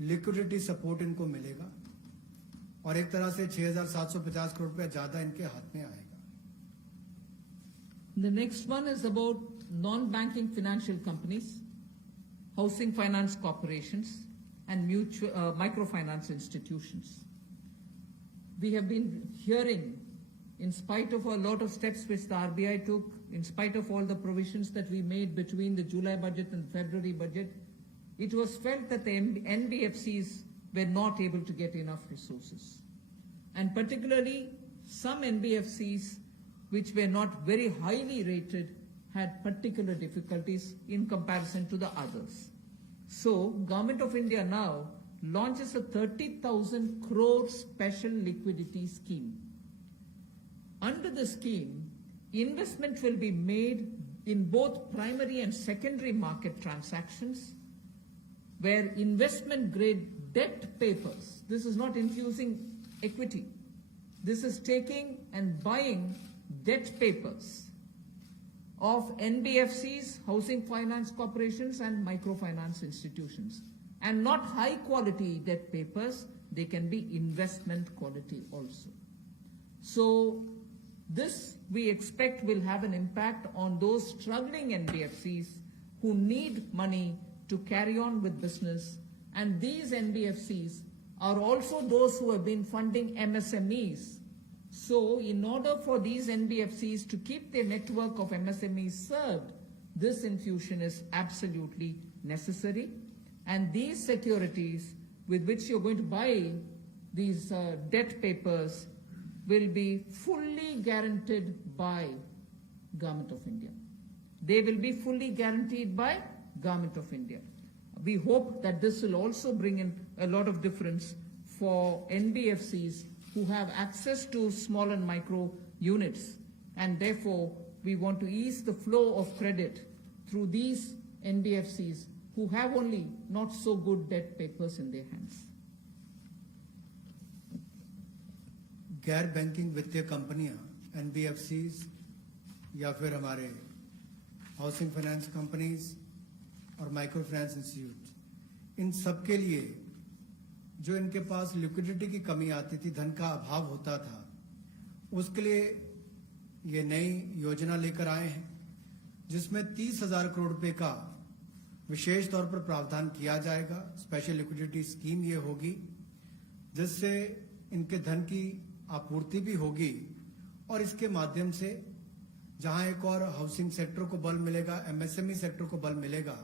लिक्विडिटी सपोर्ट इनको मिलेगा और एक तरह से 6,750 करोड़ रुपया ज्यादा इनके हाथ में आएगा। The next one is about non-banking financial companies, housing finance corporations, and microfinance institutions. We have been hearing, in spite of a lot of steps which the RBI took, in spite of all the provisions that we made between the July budget and February budget, it was felt that the NBFCs were not able to get enough resources. And particularly some NBFCs which were not very highly rated had particular difficulties in comparison to the others. So, Government of India now launches a 30,000 crore special liquidity scheme. Under the scheme, investment will be made in both primary and secondary market transactions where investment grade debt papers, this is not infusing equity, this is taking and buying debt papers of NBFCs, housing finance corporations and microfinance institutions, and not high quality debt papers, they can be investment quality also. So this we expect will have an impact on those struggling NBFCs who need money to carry on with business, and these NBFCs are also those who have been funding MSMEs. So in order for these NBFCs to keep their network of MSMEs served, this infusion is absolutely necessary, and these securities with which you're going to buy these debt papers will be fully guaranteed by Government of India. They will be fully guaranteed by Government of India. We hope that this will also bring in a lot of difference for NBFCs who have access to small and micro units, and therefore we want to ease the flow of credit through these NBFCs who have only not so good debt papers in their hands. गैर banking वित्तीय कंपनियां NBFCs या फिर हमारे housing finance companies और micro finance institute, इन सब के लिए जो इनके पास लिक्विडिटी की कमी आती थी, धन का अभाव होता था, उसके लिए ये नई योजना लेकर आए हैं जिसमें 30,000 करोड़ रुपए का विशेष तौर पर प्रावधान किया जाएगा। स्पेशल लिक्विडिटी स्कीम ये होगी जिससे इनके धन की आपूर्ति भी होगी, और इसके माध्यम से जहां एक और हाउसिंग सेक्टर को बल मिलेगा, एमएसएमई सेक्टर को बल मिलेगा,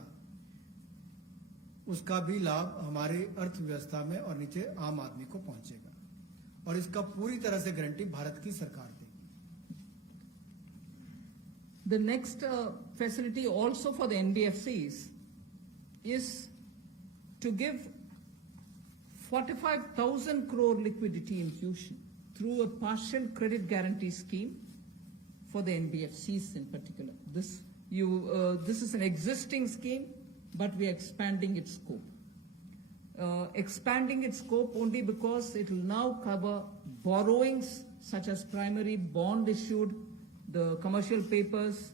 उसका भी लाभ हमारे अर्थव्यवस्था में और नीचे आम आदमी को पहुंचेगा, और इसका पूरी तरह से गारंटी भारत की सरकार देगी। The next facility also for the NBFCs is to give 45,000 crore liquidity infusion through a partial credit guarantee scheme for the NBFCs in particular. This is an existing scheme, but we are expanding its scope. Expanding its scope only because it will now cover borrowings such as primary bond issued, the commercial papers.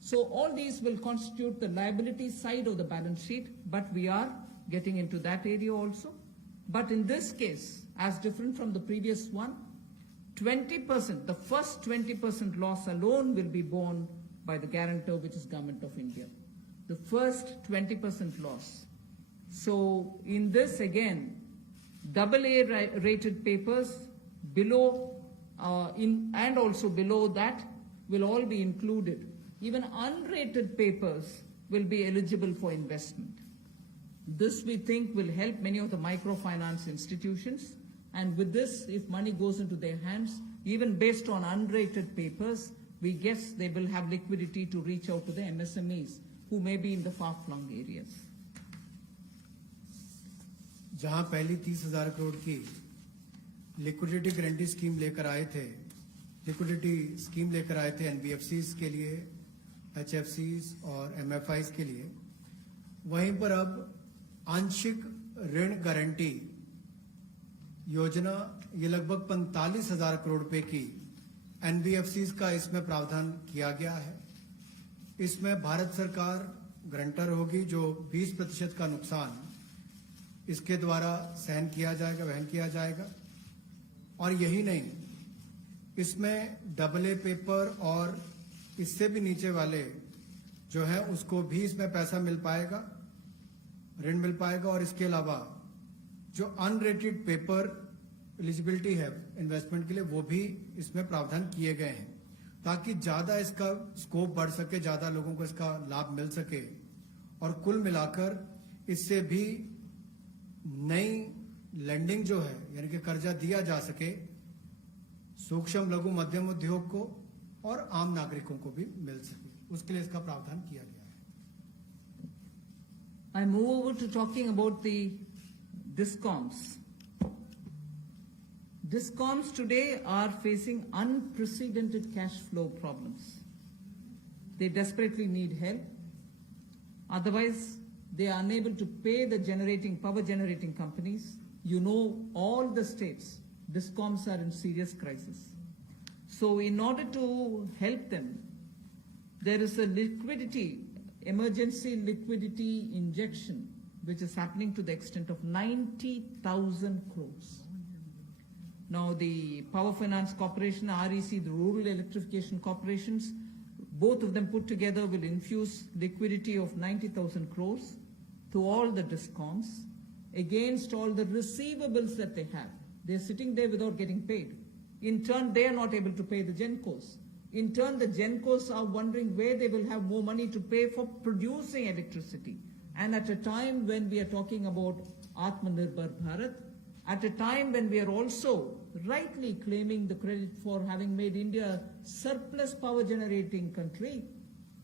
So all these will constitute the liability side of the balance sheet, but we are getting into that area also. But in this case, as different from the previous one, 20%, the first 20% loss alone will be borne by the guarantor, which is Government of India. The first 20% loss. So in this again, AA rated papers below and also below that will all be included. Even unrated papers will be eligible for investment. This we think will help many of the microfinance institutions, and with this, if money goes into their hands, even based on unrated papers, we guess they will have liquidity to reach out to the MSMEs who may be in the far-flung areas. जहां पहली 30,000 करोड़ की liquidity guarantee scheme लेकर आए थे, liquidity scheme लेकर आए थे NBFCs के लिए, एचएफसीज और एमएफआईज के लिए, वहीं पर अब आंशिक ऋण गारंटी योजना, ये लगभग 45,000 करोड़ रुपए की एनबीएफसीज का इसमें प्रावधान किया गया है। इसमें भारत सरकार गारंटर होगी, जो 20% का नुकसान इसके द्वारा सहन किया जाएगा, वहन किया जाएगा। और यही नहीं, इसमें AA पेपर और इससे भी नीचे वाले जो है उसको भी इसमें पैसा मिल पाएगा, ऋण मिल पाएगा। और इसके अलावा जो अनरेटेड पेपर एलिजिबिलिटी है इन्वेस्टमेंट के लिए, वो भी इसमें प्रावधान किए गए हैं ताकि ज्यादा इसका स्कोप बढ़ सके, ज्यादा लोगों को इसका लाभ मिल सके, और कुल मिलाकर इससे भी नई लैंडिंग जो है, यानी कि कर्जा दिया जा सके, सूक्ष्म लघु मध्यम उद्योग को और आम नागरिकों को भी मिल सके, उसके लिए इसका प्रावधान किया गया है। I move over to talking about the DISCOMs. DISCOMs today are facing unprecedented cash flow problems. They desperately need help. Otherwise, they are unable to pay the power generating companies. You know, all the states, DISCOMs are in serious crisis. So in order to help them, there is a emergency liquidity injection, which is happening to the extent of 90,000 crores. Now the Power Finance Corporation, REC, the Rural Electrification Corporations, both of them put together will infuse liquidity of 90,000 crores to all the DISCOMs against all the receivables that they have. They're sitting there without getting paid. In turn, they are not able to pay the GENCOs. In turn, the GENCOs are wondering where they will have more money to pay for producing electricity. And at a time when we are talking about Atmanirbhar Bharat, at a time when we are also rightly claiming the credit for having made India a surplus power generating country,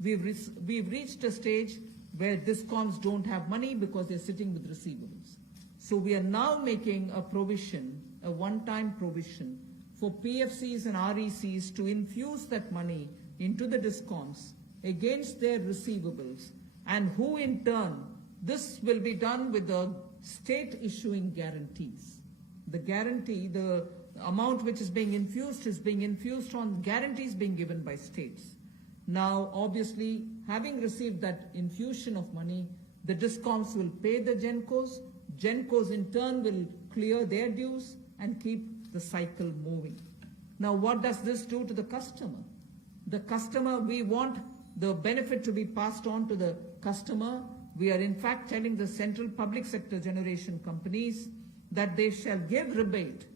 we've reached a stage where DISCOMs don't have money because they're sitting with receivables. So we are now making a provision, a one-time provision, for PFCs and RECs to infuse that money into the DISCOMs against their receivables, and who in turn, this will be done with the state issuing guarantees. The guarantee, the amount which is being infused on guarantees being given by states. Now, obviously, having received that infusion of money, the DISCOMs will pay the GENCOs. GENCOs in turn will clear their dues and keep the cycle moving. Now, what does this do to the customer? The customer, we want the benefit to be passed on to the customer. We are in fact telling the central public sector generation companies that they shall give rebate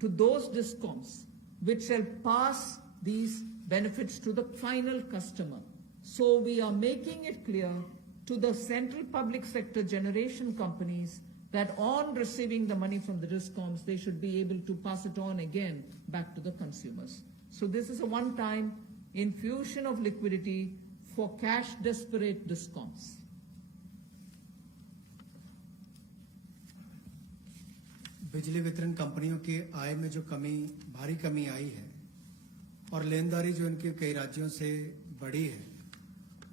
to those DISCOMs which shall pass these benefits to the final customer. So we are making it clear to the central public sector generation companies that on receiving the money from the DISCOMs, they should be able to pass it on again back to the consumers. So this is a one-time infusion of liquidity for cash-desperate DISCOMs. बिजली वितरण कंपनियों की आय में जो भारी कमी आई है और लेनदारी जो इनके कई राज्यों से बढ़ी है,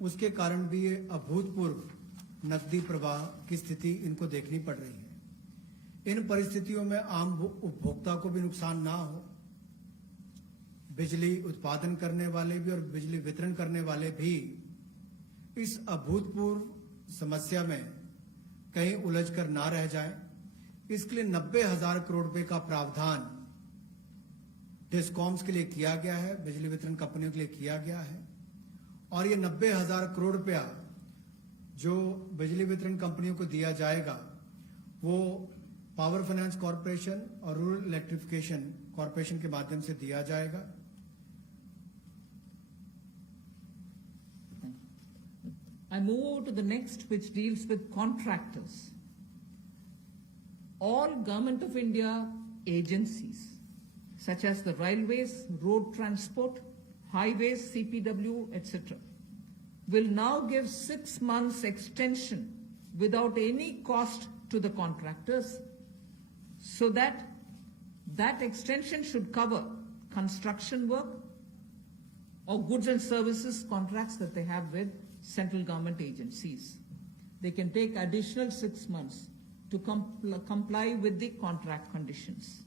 उसके कारण भी ये अभूतपूर्व नकदी प्रवाह की स्थिति इनको देखनी पड़ रही है। इन परिस्थितियों में आम उपभोक्ता को भी नुकसान ना हो, बिजली उत्पादन करने वाले भी और बिजली वितरण करने वाले भी इस अभूतपूर्व समस्या में कहीं उलझकर ना रह जाएं, इसके लिए 90,000 करोड़ रुपए का प्रावधान डिस्कॉम्स के लिए किया गया है, बिजली वितरण कंपनियों के लिए किया गया है। और ये 90,000 करोड़ रुपया जो बिजली वितरण कंपनियों को दिया जाएगा, वो पावर फाइनेंस कॉर्पोरेशन और रूरल इलेक्ट्रिफिकेशन कॉर्पोरेशन के माध्यम से दिया जाएगा। I move over to the next, which deals with contractors. All Government of India agencies, such as the railways, road transport, highways, CPW, etc., will now give 6 months extension without any cost to the contractors, so that extension should cover construction work or goods and services contracts that they have with central government agencies. They can take additional 6 months to comply with the contract conditions.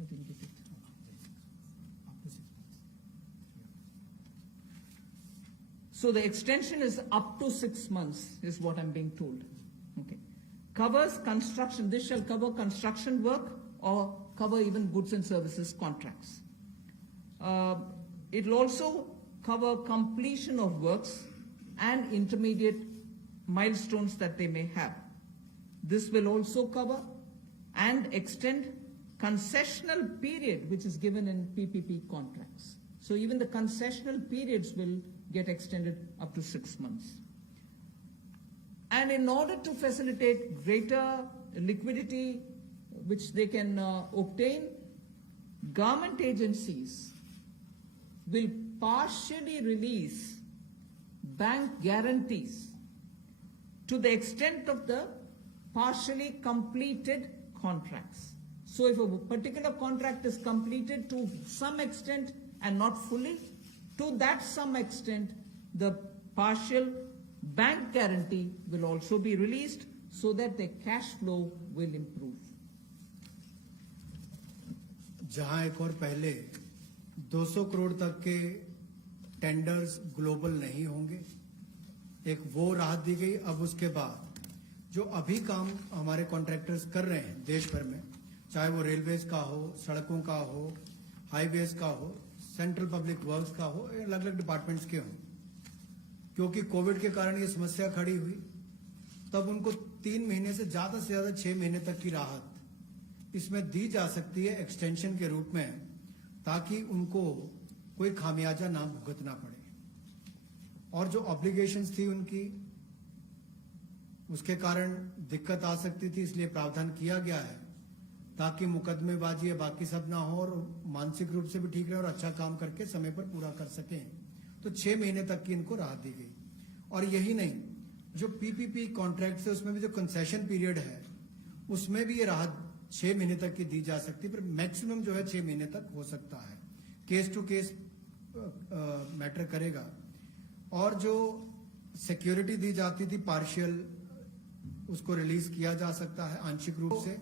I didn't get it. So the extension is up to 6 months, is what I'm being told. Okay. Covers construction. This shall cover construction work or cover even goods and services contracts. It will also cover completion of works and intermediate milestones that they may have. This will also cover and extend concessional period which is given in PPP contracts. So even the concessional periods will get extended up to 6 months. And in order to facilitate greater liquidity which they can obtain, government agencies will partially release bank guarantees to the extent of the partially completed contracts. So if a particular contract is completed to some extent and not fully, to that some extent, the partial bank guarantee will also be released so that the cash flow will improve. जहां एक और पहले 200 करोड़ तक के tenders global नहीं होंगे, एक वो राहत दी गई। अब उसके बाद जो अभी काम हमारे कॉन्ट्रैक्टर्स कर रहे हैं देश भर में, चाहे वो रेलवेज का हो, सड़कों का हो, हाईवेज का हो, सेंट्रल पब्लिक वर्क्स का हो, अलग अलग डिपार्टमेंट्स के हों, क्योंकि कोविड के कारण ये समस्या खड़ी हुई, तब उनको 3 महीने से ज्यादा 6 महीने तक की राहत इसमें दी जा सकती है एक्सटेंशन के रूप में, ताकि उनको कोई खामियाजा ना भुगतना पड़े। और जो ऑब्लिगेशंस थी उनकी, उसके कारण दिक्कत आ सकती थी, इसलिए प्रावधान किया गया है ताकि मुकदमेबाजी या बाकी सब ना हो और मानसिक रूप से भी ठीक रहे और अच्छा काम करके समय पर पूरा कर सकें। तो 6 महीने तक की इनको राहत दी गई। और यही नहीं, जो पीपीपी कॉन्ट्रैक्ट है उसमें भी जो कंसेशन पीरियड है उसमें भी ये राहत 6 महीने तक की दी जा सकती है, पर मैक्सिमम जो है 6 महीने तक हो सकता है। केस टू केस मैटर करेगा। और जो सिक्योरिटी दी जाती थी पार्शियल, उसको रिलीज किया जा सकता है आंशिक रूप से।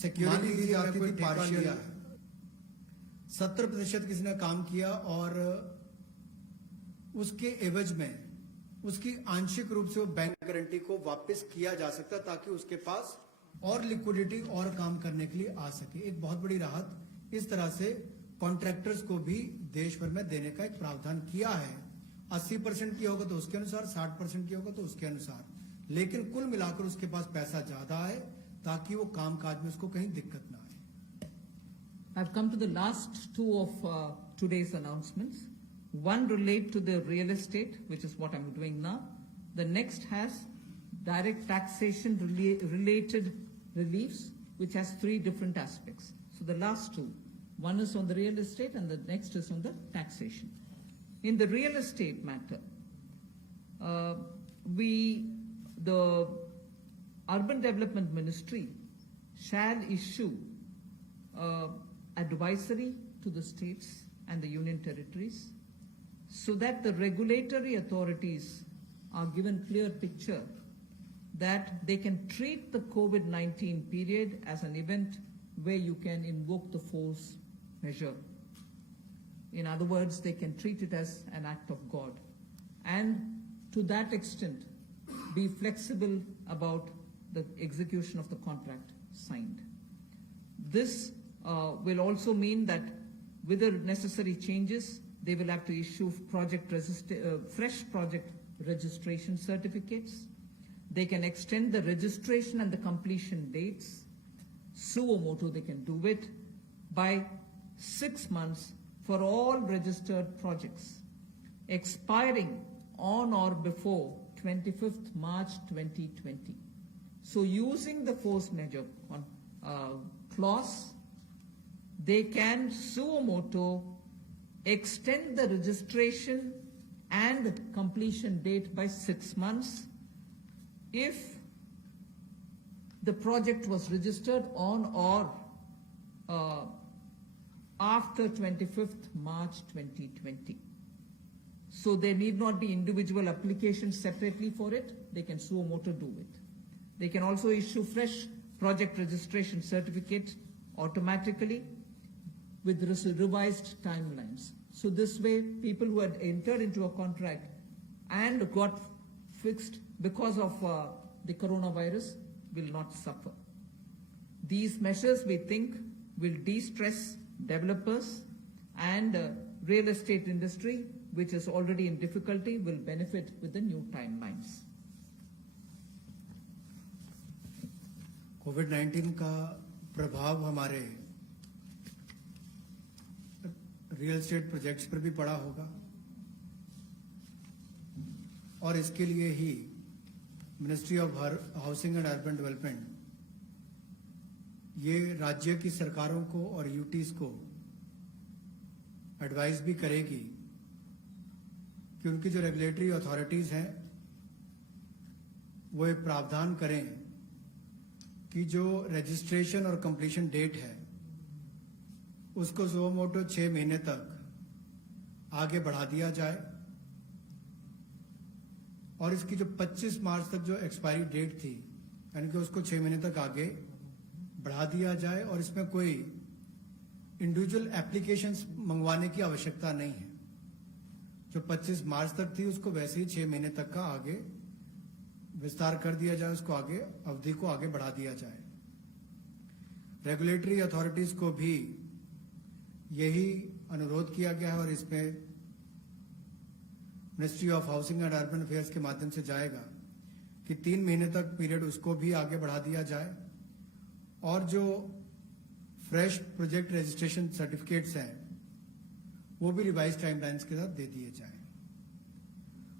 सिक्योरिटी दी जाती थी पार्शियल, 70% किसी ने काम किया और उसके एवज में उसकी आंशिक रूप से वो बैंक गारंटी को वापस किया जा सकता है, ताकि उसके पास और लिक्विडिटी और काम करने के लिए आ सके। एक बहुत बड़ी राहत इस तरह से कॉन्ट्रैक्टर्स को भी देश भर में देने का एक प्रावधान किया है। 80% किया होगा तो उसके अनुसार, 60% किया होगा तो उसके अनुसार, लेकिन कुल मिलाकर उसके पास पैसा ज्यादा है ताकि वो काम काज में उसको कहीं दिक्कत ना आए। I've come to the last two of today's announcements. One relate to the real estate, which is what I'm doing now. The next has direct taxation related reliefs, which has 3 different aspects. So the last two, one is on the real estate and the next is on the taxation. In the real estate matter, the Urban Development Ministry shall issue advisory to the states and the union territories so that the regulatory authorities are given clear picture that they can treat the COVID-19 period as an event where you can invoke the force measure. In other words, they can treat it as an act of God, and to that extent be flexible about the execution of the contract signed. This will also mean that with the necessary changes, they will have to issue fresh project registration certificates. They can extend the registration and the completion dates. Suo motu, they can do it by 6 months for all registered projects, expiring on or before 25th March 2020. So using the force measure clause, they can suo motu extend the registration and completion date by 6 months if the project was registered on or after 25th March 2020. So there need not be individual applications separately for it. They can suo motu do it. They can also issue fresh project registration certificates automatically with revised timelines. So this way, people who had entered into a contract and got fixed because of the coronavirus will not suffer. These measures, we think, will de-stress developers, and real estate industry, which is already in difficulty, will benefit with the new timelines. कोविड-19 का प्रभाव हमारे real estate projects पर भी पड़ा होगा। और इसके लिए ही ministry of housing and urban development ये राज्य की सरकारों को और यूटीज को एडवाइस भी करेगी कि उनकी जो रेगुलेटरी अथॉरिटीज हैं वो एक प्रावधान करें कि जो रजिस्ट्रेशन और कंप्लीशन डेट है उसको सुओ मोटो 6 महीने तक आगे बढ़ा दिया जाए और इसकी जो 25 मार्च तक जो एक्सपायरी डेट थी यानी कि उसको 6 महीने तक आगे बढ़ा दिया जाए और इसमें कोई इंडिविजुअल एप्लीकेशंस मंगवाने की आवश्यकता नहीं है। जो 25 मार्च तक थी उसको वैसे ही 6 महीने तक का आगे विस्तार कर दिया जाए, उसको आगे अवधि को आगे बढ़ा दिया जाए। रेगुलेटरी अथॉरिटीज को भी यही अनुरोध किया गया है और इसमें ministry of housing and urban affairs के माध्यम से जाएगा कि 3 महीने तक पीरियड उसको भी आगे बढ़ा दिया जाए और जो फ्रेश प्रोजेक्ट रजिस्ट्रेशन सर्टिफिकेट्स हैं वो भी रिवाइज टाइमलाइंस के साथ दे दिए जाए।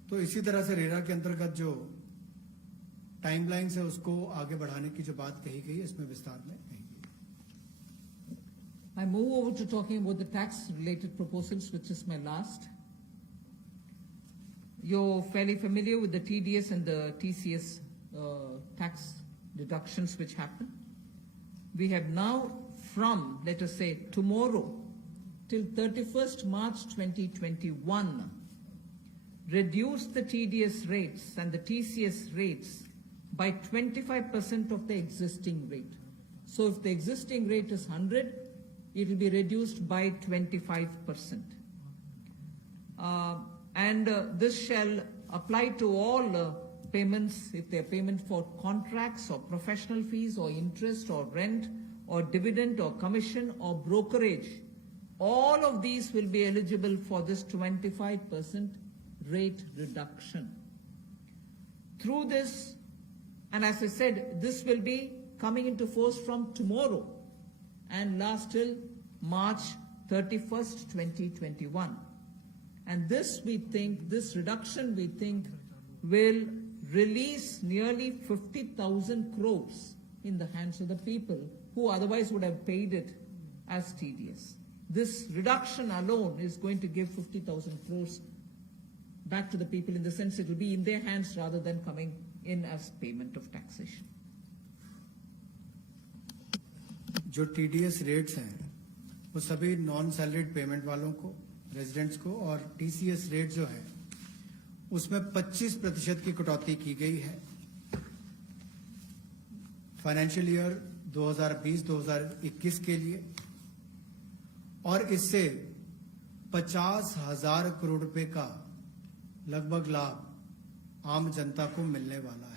तो इसी तरह से रेरा के अंतर्गत जो टाइमलाइंस है उसको आगे बढ़ाने की जो बात कही गई है इसमें विस्तार में कही गई। I move over to talking about the tax-related proposals, which is my last. You're fairly familiar with the TDS and the TCS tax deductions which happen. We have now, from, let us say, tomorrow till 31st March 2021, reduced the TDS rates and the TCS rates by 25% of the existing rate. So if the existing rate is 100, it will be reduced by 25%. This shall apply to all payments, if they are payment for contracts or professional fees or interest or rent or dividend or commission or brokerage. All of these will be eligible for this 25% rate reduction. Through this, and as I said, this will be coming into force from tomorrow and last till March 31st, 2021. And this we think, this reduction we think will release nearly 50,000 crores in the hands of the people who otherwise would have paid it as TDS. This reduction alone is going to give 50,000 crores back to the people, in the sense it will be in their hands rather than coming in as payment of taxation. जो TDS rates हैं वो सभी non salaried payment वालों को, residents को, और TCS rate जो है उसमें 25% की कटौती की गई है फाइनेंशियल ईयर 2020-2021 के लिए, और इससे 50,000 करोड़ रुपए का लगभग लाभ आम जनता को मिलने वाला है।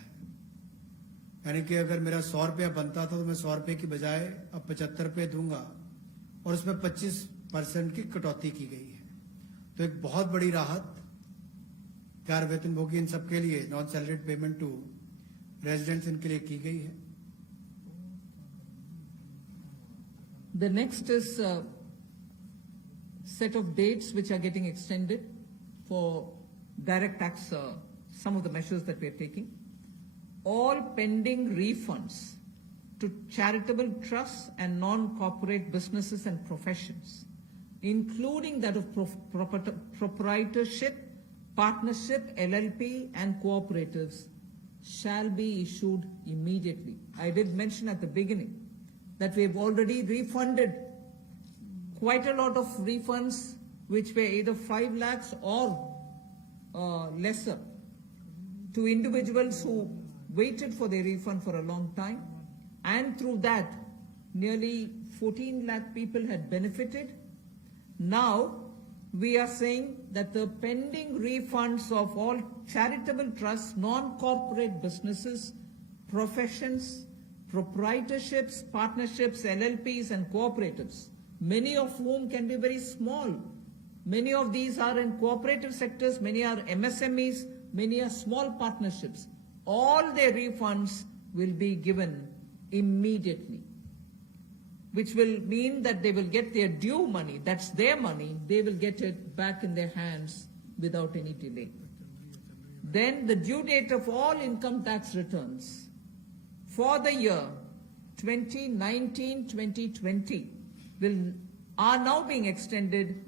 यानी कि अगर मेरा 100 रुपया बनता था तो मैं 100 रुपये की बजाय अब 75 रुपये दूंगा और उसमें 25% की कटौती की गई है। तो एक बहुत बड़ी राहत गैर वेतनभोगी इन सबके लिए, non salaried payment to residents, इनके लिए की गई है। The next is a set of dates which are getting extended for direct tax, some of the measures that we are taking. All pending refunds to charitable trusts and non-corporate businesses and professions, including that of proprietorship, partnership, LLP and cooperatives, shall be issued immediately. I did mention at the beginning that we have already refunded quite a lot of refunds which were either 5 lakhs or lesser to individuals who waited for their refund for a long time, and through that nearly 14 lakh people had benefited. Now we are saying that the pending refunds of all charitable trusts, non-corporate businesses, professions, proprietorships, partnerships, LLPs and cooperatives, many of whom can be very small. Many of these are in cooperative sectors, many are MSMEs, many are small partnerships. All their refunds will be given immediately, which will mean that they will get their due money, that's their money, they will get it back in their hands without any delay. then the due date of all income tax returns for the year 2019-2020 are now being extended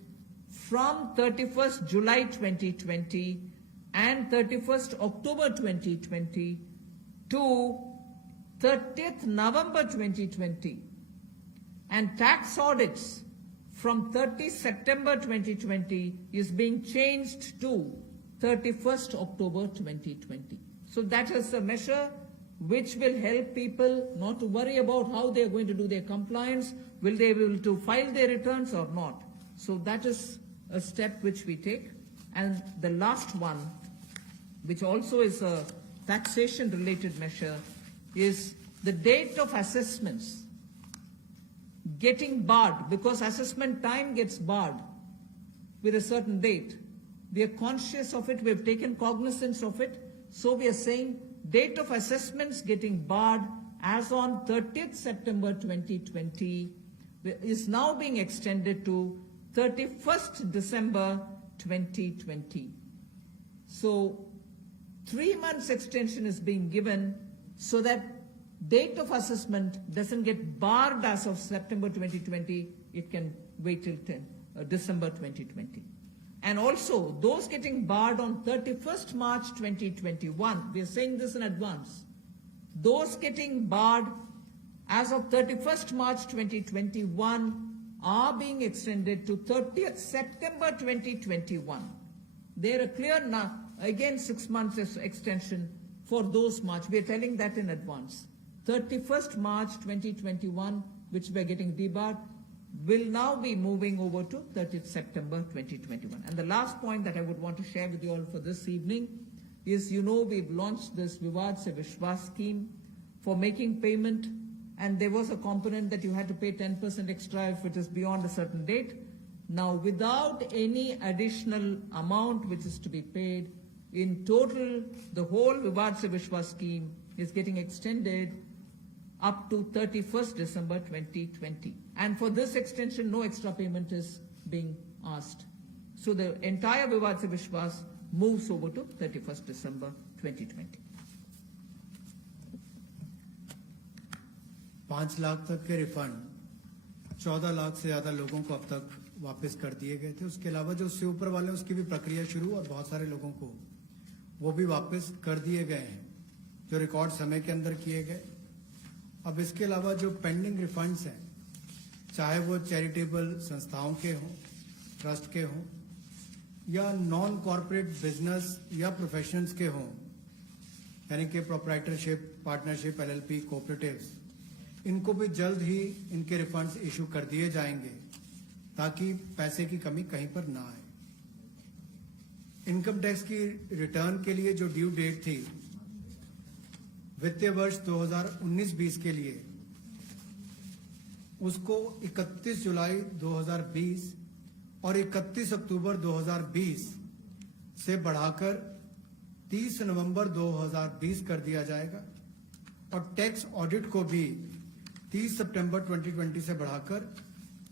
from 31st July 2020 and 31st October 2020 to 30th November 2020, and tax audits from 30 September 2020 is being changed to 31st October 2020. So that is a measure which will help people not to worry about how they are going to do their compliance, will they be able to file their returns or not. So that is a step which we take. And the last one, which also is a taxation related measure, is the date of assessments getting barred, because assessment time gets barred with a certain date. We are conscious of it, we have taken cognizance of it, so we are saying date of assessments getting barred as on 30th September 2020 is now being extended to 31st December 2020. So 3 months extension is being given so that date of assessment doesn't get barred as of September 2020, it can wait till December 2020. And also, those getting barred on 31st March 2021, we are saying this in advance, those getting barred as of 31st March 2021 are being extended to 30th September 2021. They are clear now, again 6 months extension for those March. We are telling that in advance. 31st March 2021, which we are getting debarred, will now be moving over to 30th September 2021. And the last point that I would want to share with you all for this evening is, you know, we've launched this Vivad Se Vishwas scheme for making payment, and there was a component that you had to pay 10% extra if it is beyond a certain date. Now, without any additional amount which is to be paid, in total, the whole Vivad Se Vishwas scheme is getting extended up to 31st December 2020. And for this extension, no extra payment is being asked. So the entire Vivad Se Vishwas moves over to 31st December 2020. 5 lakh तक के refund 14 lakh से ज्यादा लोगों को अब तक वापस कर दिए गए थे। उसके अलावा जो उससे ऊपर वाले उसकी भी प्रक्रिया शुरू, और बहुत सारे लोगों को वो भी वापस कर दिए गए हैं जो रिकॉर्ड समय के अंदर किए गए। अब इसके अलावा जो पेंडिंग रिफंड्स हैं, चाहे वो चैरिटेबल संस्थाओं के हों, ट्रस्ट के हों, या नॉन कॉर्पोरेट बिजनेस या प्रोफेशंस के हों, यानी कि प्रोप्राइटरशिप, पार्टनरशिप, एलएलपी, कोऑपरेटिव्स, इनको भी जल्द ही इनके रिफंड्स इशू कर दिए जाएंगे ताकि पैसे की कमी कहीं पर ना आए। इनकम टैक्स की रिटर्न के लिए जो ड्यू डेट थी वित्तीय वर्ष 2019-20 के लिए, उसको 31 जुलाई 2020 और 31 अक्टूबर 2020 से बढ़ाकर 30 नवंबर 2020 कर दिया जाएगा, और टैक्स ऑडिट को भी 30 सितंबर 2020 से बढ़ाकर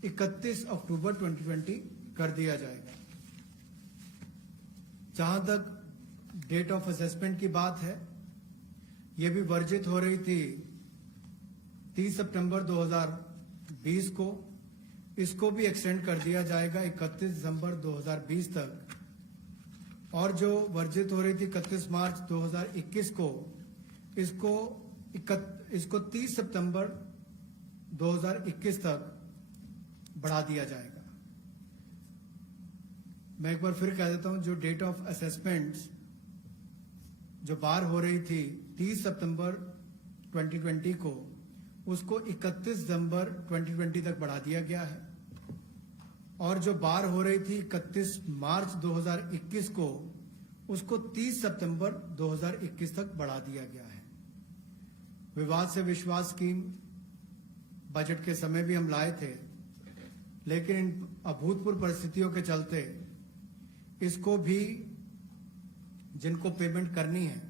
31 अक्टूबर 2020 कर दिया जाएगा। जहां तक डेट ऑफ असेसमेंट की बात है, यह भी वर्जित हो रही थी 30 सितंबर 2020 को, इसको भी एक्सटेंड कर दिया जाएगा 31 दिसंबर 2020 तक, और जो वर्जित हो रही थी 31 मार्च 2021 को, इसको 30 सितंबर 2021 तक बढ़ा दिया जाएगा। मैं एक बार फिर कह देता हूं, जो डेट ऑफ असेसमेंट्स जो बार हो रही थी 30 सितंबर 2020 को, उसको 31 दिसंबर 2020 तक बढ़ा दिया गया है, और जो बार हो रही थी 31 मार्च 2021 को, उसको 30 सितंबर 2021 तक बढ़ा दिया गया है। विवाद से विश्वास स्कीम बजट के समय भी हम लाए थे, लेकिन इन अभूतपूर्व परिस्थितियों के चलते इसको भी, जिनको पेमेंट करनी है,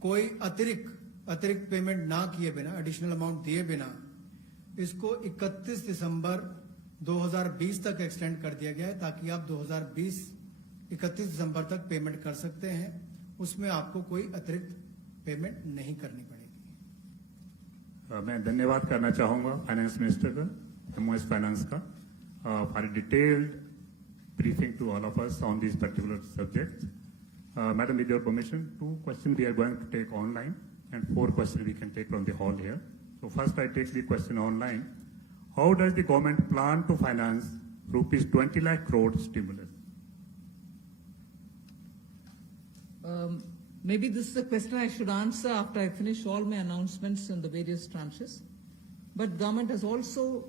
कोई अतिरिक्त पेमेंट ना किए बिना, एडिशनल अमाउंट दिए बिना, इसको 31 दिसंबर 2020 तक एक्सटेंड कर दिया गया है, ताकि आप 2020 31 दिसंबर तक पेमेंट कर सकते हैं उसमें आपको कोई अतिरिक्त पेमेंट नहीं करनी पड़ेगी। मैं धन्यवाद करना चाहूंगा फाइनेंस मिनिस्टर का, एमओएस फाइनेंस का, for a detailed briefing to all of us on these particular subjects. Madam, with your permission, 2 questions we are going to take online and 4 questions we can take from the hall here. So first I take the question online. How does the government plan to finance rupees 20 lakh crore stimulus? Maybe this is a question I should answer after I finish all my announcements in the various tranches. But government has also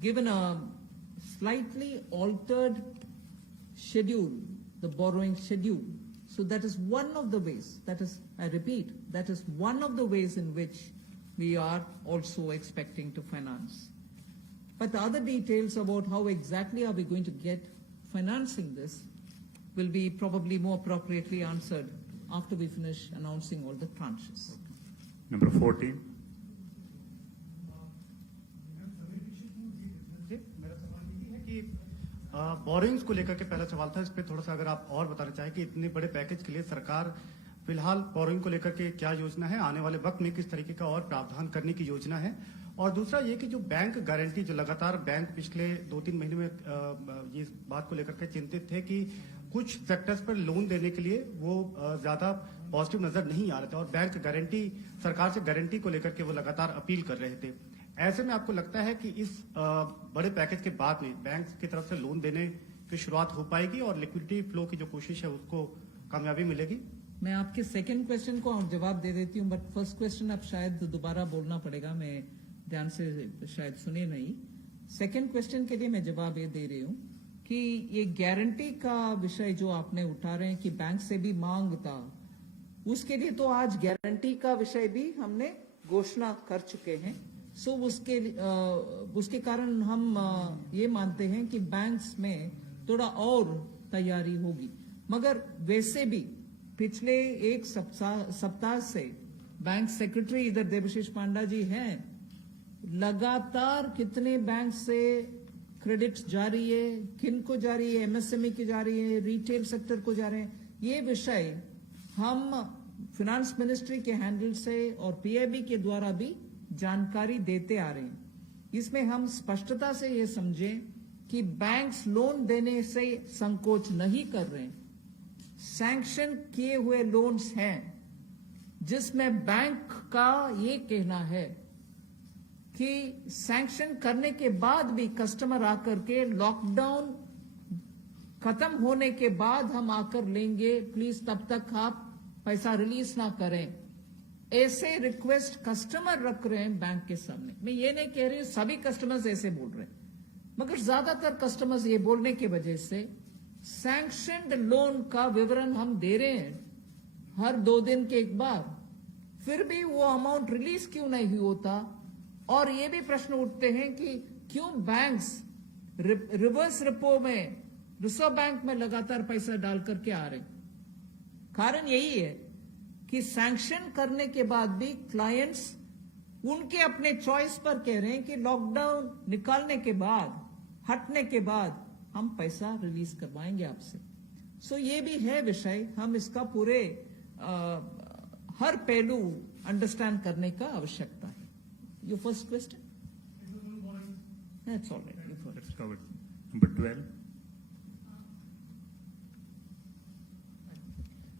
given a slightly altered schedule, the borrowing schedule. So that is one of the ways, that is, I repeat, that is one of the ways in which we are also expecting to finance. But the other details about how exactly are we going to get financing this will be probably more appropriately answered after we finish announcing all the tranches. Number 14. मेरा सवाल यही है कि borings को लेकर के पहला सवाल था, इस पे थोड़ा सा अगर आप और बताना चाहें कि इतने बड़े पैकेज के लिए सरकार फिलहाल बोरिंग को लेकर के क्या योजना है, आने वाले वक्त में किस तरीके का और प्रावधान करने की योजना है। और दूसरा ये कि जो बैंक गारंटी, जो लगातार बैंक पिछले 2-3 महीने में ये बात को लेकर के चिंतित थे कि कुछ सेक्टर्स पर लोन देने के लिए वो ज्यादा पॉजिटिव नजर नहीं आ रहे थे और बैंक गारंटी, सरकार से गारंटी को लेकर के वो लगातार अपील कर रहे थे। ऐसे में आपको लगता है कि इस बड़े पैकेज के बाद में बैंक की तरफ से लोन देने की शुरुआत हो पाएगी और लिक्विडिटी फ्लो की जो कोशिश है उसको कामयाबी मिलेगी? मैं आपके सेकंड क्वेश्चन को जवाब दे देती हूँ, बट फर्स्ट क्वेश्चन अब शायद दोबारा बोलना पड़ेगा, मैं ध्यान से शायद सुने नहीं। सेकंड क्वेश्चन के लिए मैं जवाब ये दे रही हूँ कि ये गारंटी का विषय जो आपने उठा रहे हैं कि बैंक से भी मांग था, उसके लिए तो आज गारंटी का विषय भी हमने घोषणा कर चुके हैं। सो उसके कारण हम ये मानते हैं कि बैंक्स में थोड़ा और तैयारी होगी। मगर वैसे भी पिछले एक सप्ताह से बैंक सेक्रेटरी इधर देवशीष पांडा जी हैं, लगातार कितने बैंक से क्रेडिट्स जारी है, किन को जारी है, एमएसएमई की जारी है, रिटेल सेक्टर को जा रहे हैं, ये विषय हम फाइनेंस मिनिस्ट्री के हैंडल से और पीआईबी के द्वारा भी जानकारी देते आ रहे हैं। इसमें हम स्पष्टता से ये समझें कि बैंक्स लोन देने से संकोच नहीं कर रहे हैं। सैंक्शन किए हुए लोन्स हैं जिसमें बैंक का ये कहना है कि सैंक्शन करने के बाद भी कस्टमर आकर के लॉकडाउन खत्म होने के बाद हम आकर लेंगे, प्लीज तब तक आप पैसा रिलीज ना करें। ऐसे रिक्वेस्ट कस्टमर रख रहे हैं बैंक के सामने। मैं ये नहीं कह रही हूं सभी कस्टमर्स ऐसे बोल रहे हैं, मगर ज्यादातर कस्टमर्स ये बोलने की वजह से सैंक्शनड लोन का विवरण हम दे रहे हैं हर 2 दिन के एक बार, फिर भी वो अमाउंट रिलीज क्यों नहीं होता। और ये भी प्रश्न उठते हैं कि क्यों बैंक्स रिवर्स रिपो में, रिजर्व बैंक में लगातार पैसा डाल करके आ रहे। कारण यही है कि सैंक्शन करने के बाद भी क्लाइंट्स उनके अपने चॉइस पर कह रहे हैं कि लॉकडाउन निकालने के बाद, हटने के बाद हम पैसा रिलीज करवाएंगे आपसे। सो ये भी है विषय, हम इसका पूरे हर पहलू अंडरस्टैंड करने का आवश्यकता है। Your first question, that's alright, That's covered. Number 12.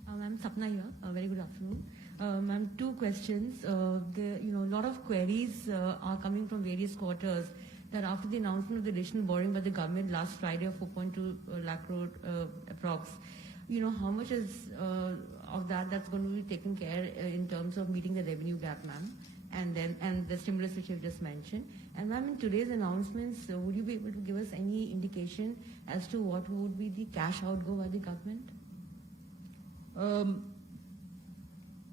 I'm Sapna here. Very good afternoon. Ma'am, 2 questions. A lot of queries are coming from various quarters that after the announcement of the additional borrowing by the government last Friday of 4.2 lakh crore approx, how much is of that's going to be taken care in terms of meeting the revenue gap, ma'am, and the stimulus which you've just mentioned. And ma'am, in today's announcements, would you be able to give us any indication as to what would be the cash outgo by the government?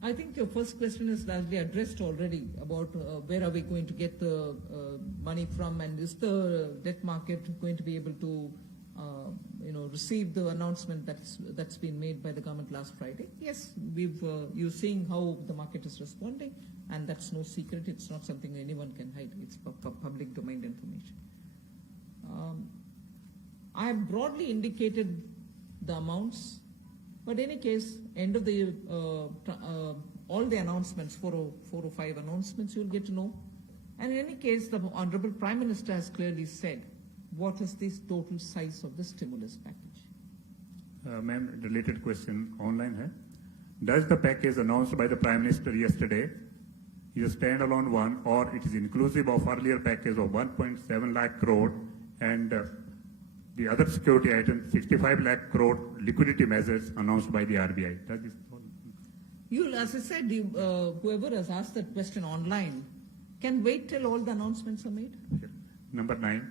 I think your first question is largely addressed already about where are we going to get the money from, and is the debt market going to be able to receive the announcement that's been made by the government last Friday. Yes, you're seeing how the market is responding, and that's no secret. It's not something anyone can hide. It's public domain information. I have broadly indicated the amounts But in any case, end of the all the announcements, 4 or 5 announcements, you'll get to know. And in any case, the Honorable Prime Minister has clearly said what is the total size of the stimulus package. Ma'am, related question online hai. Does the package announced by the Prime Minister yesterday is a standalone one, or it is inclusive of earlier package of 1.7 lakh crore and the other security items, 65 lakh crore liquidity measures announced by the RBI? That is all. You'll, as I said, whoever has asked that question online can wait till all the announcements are made. Number 9.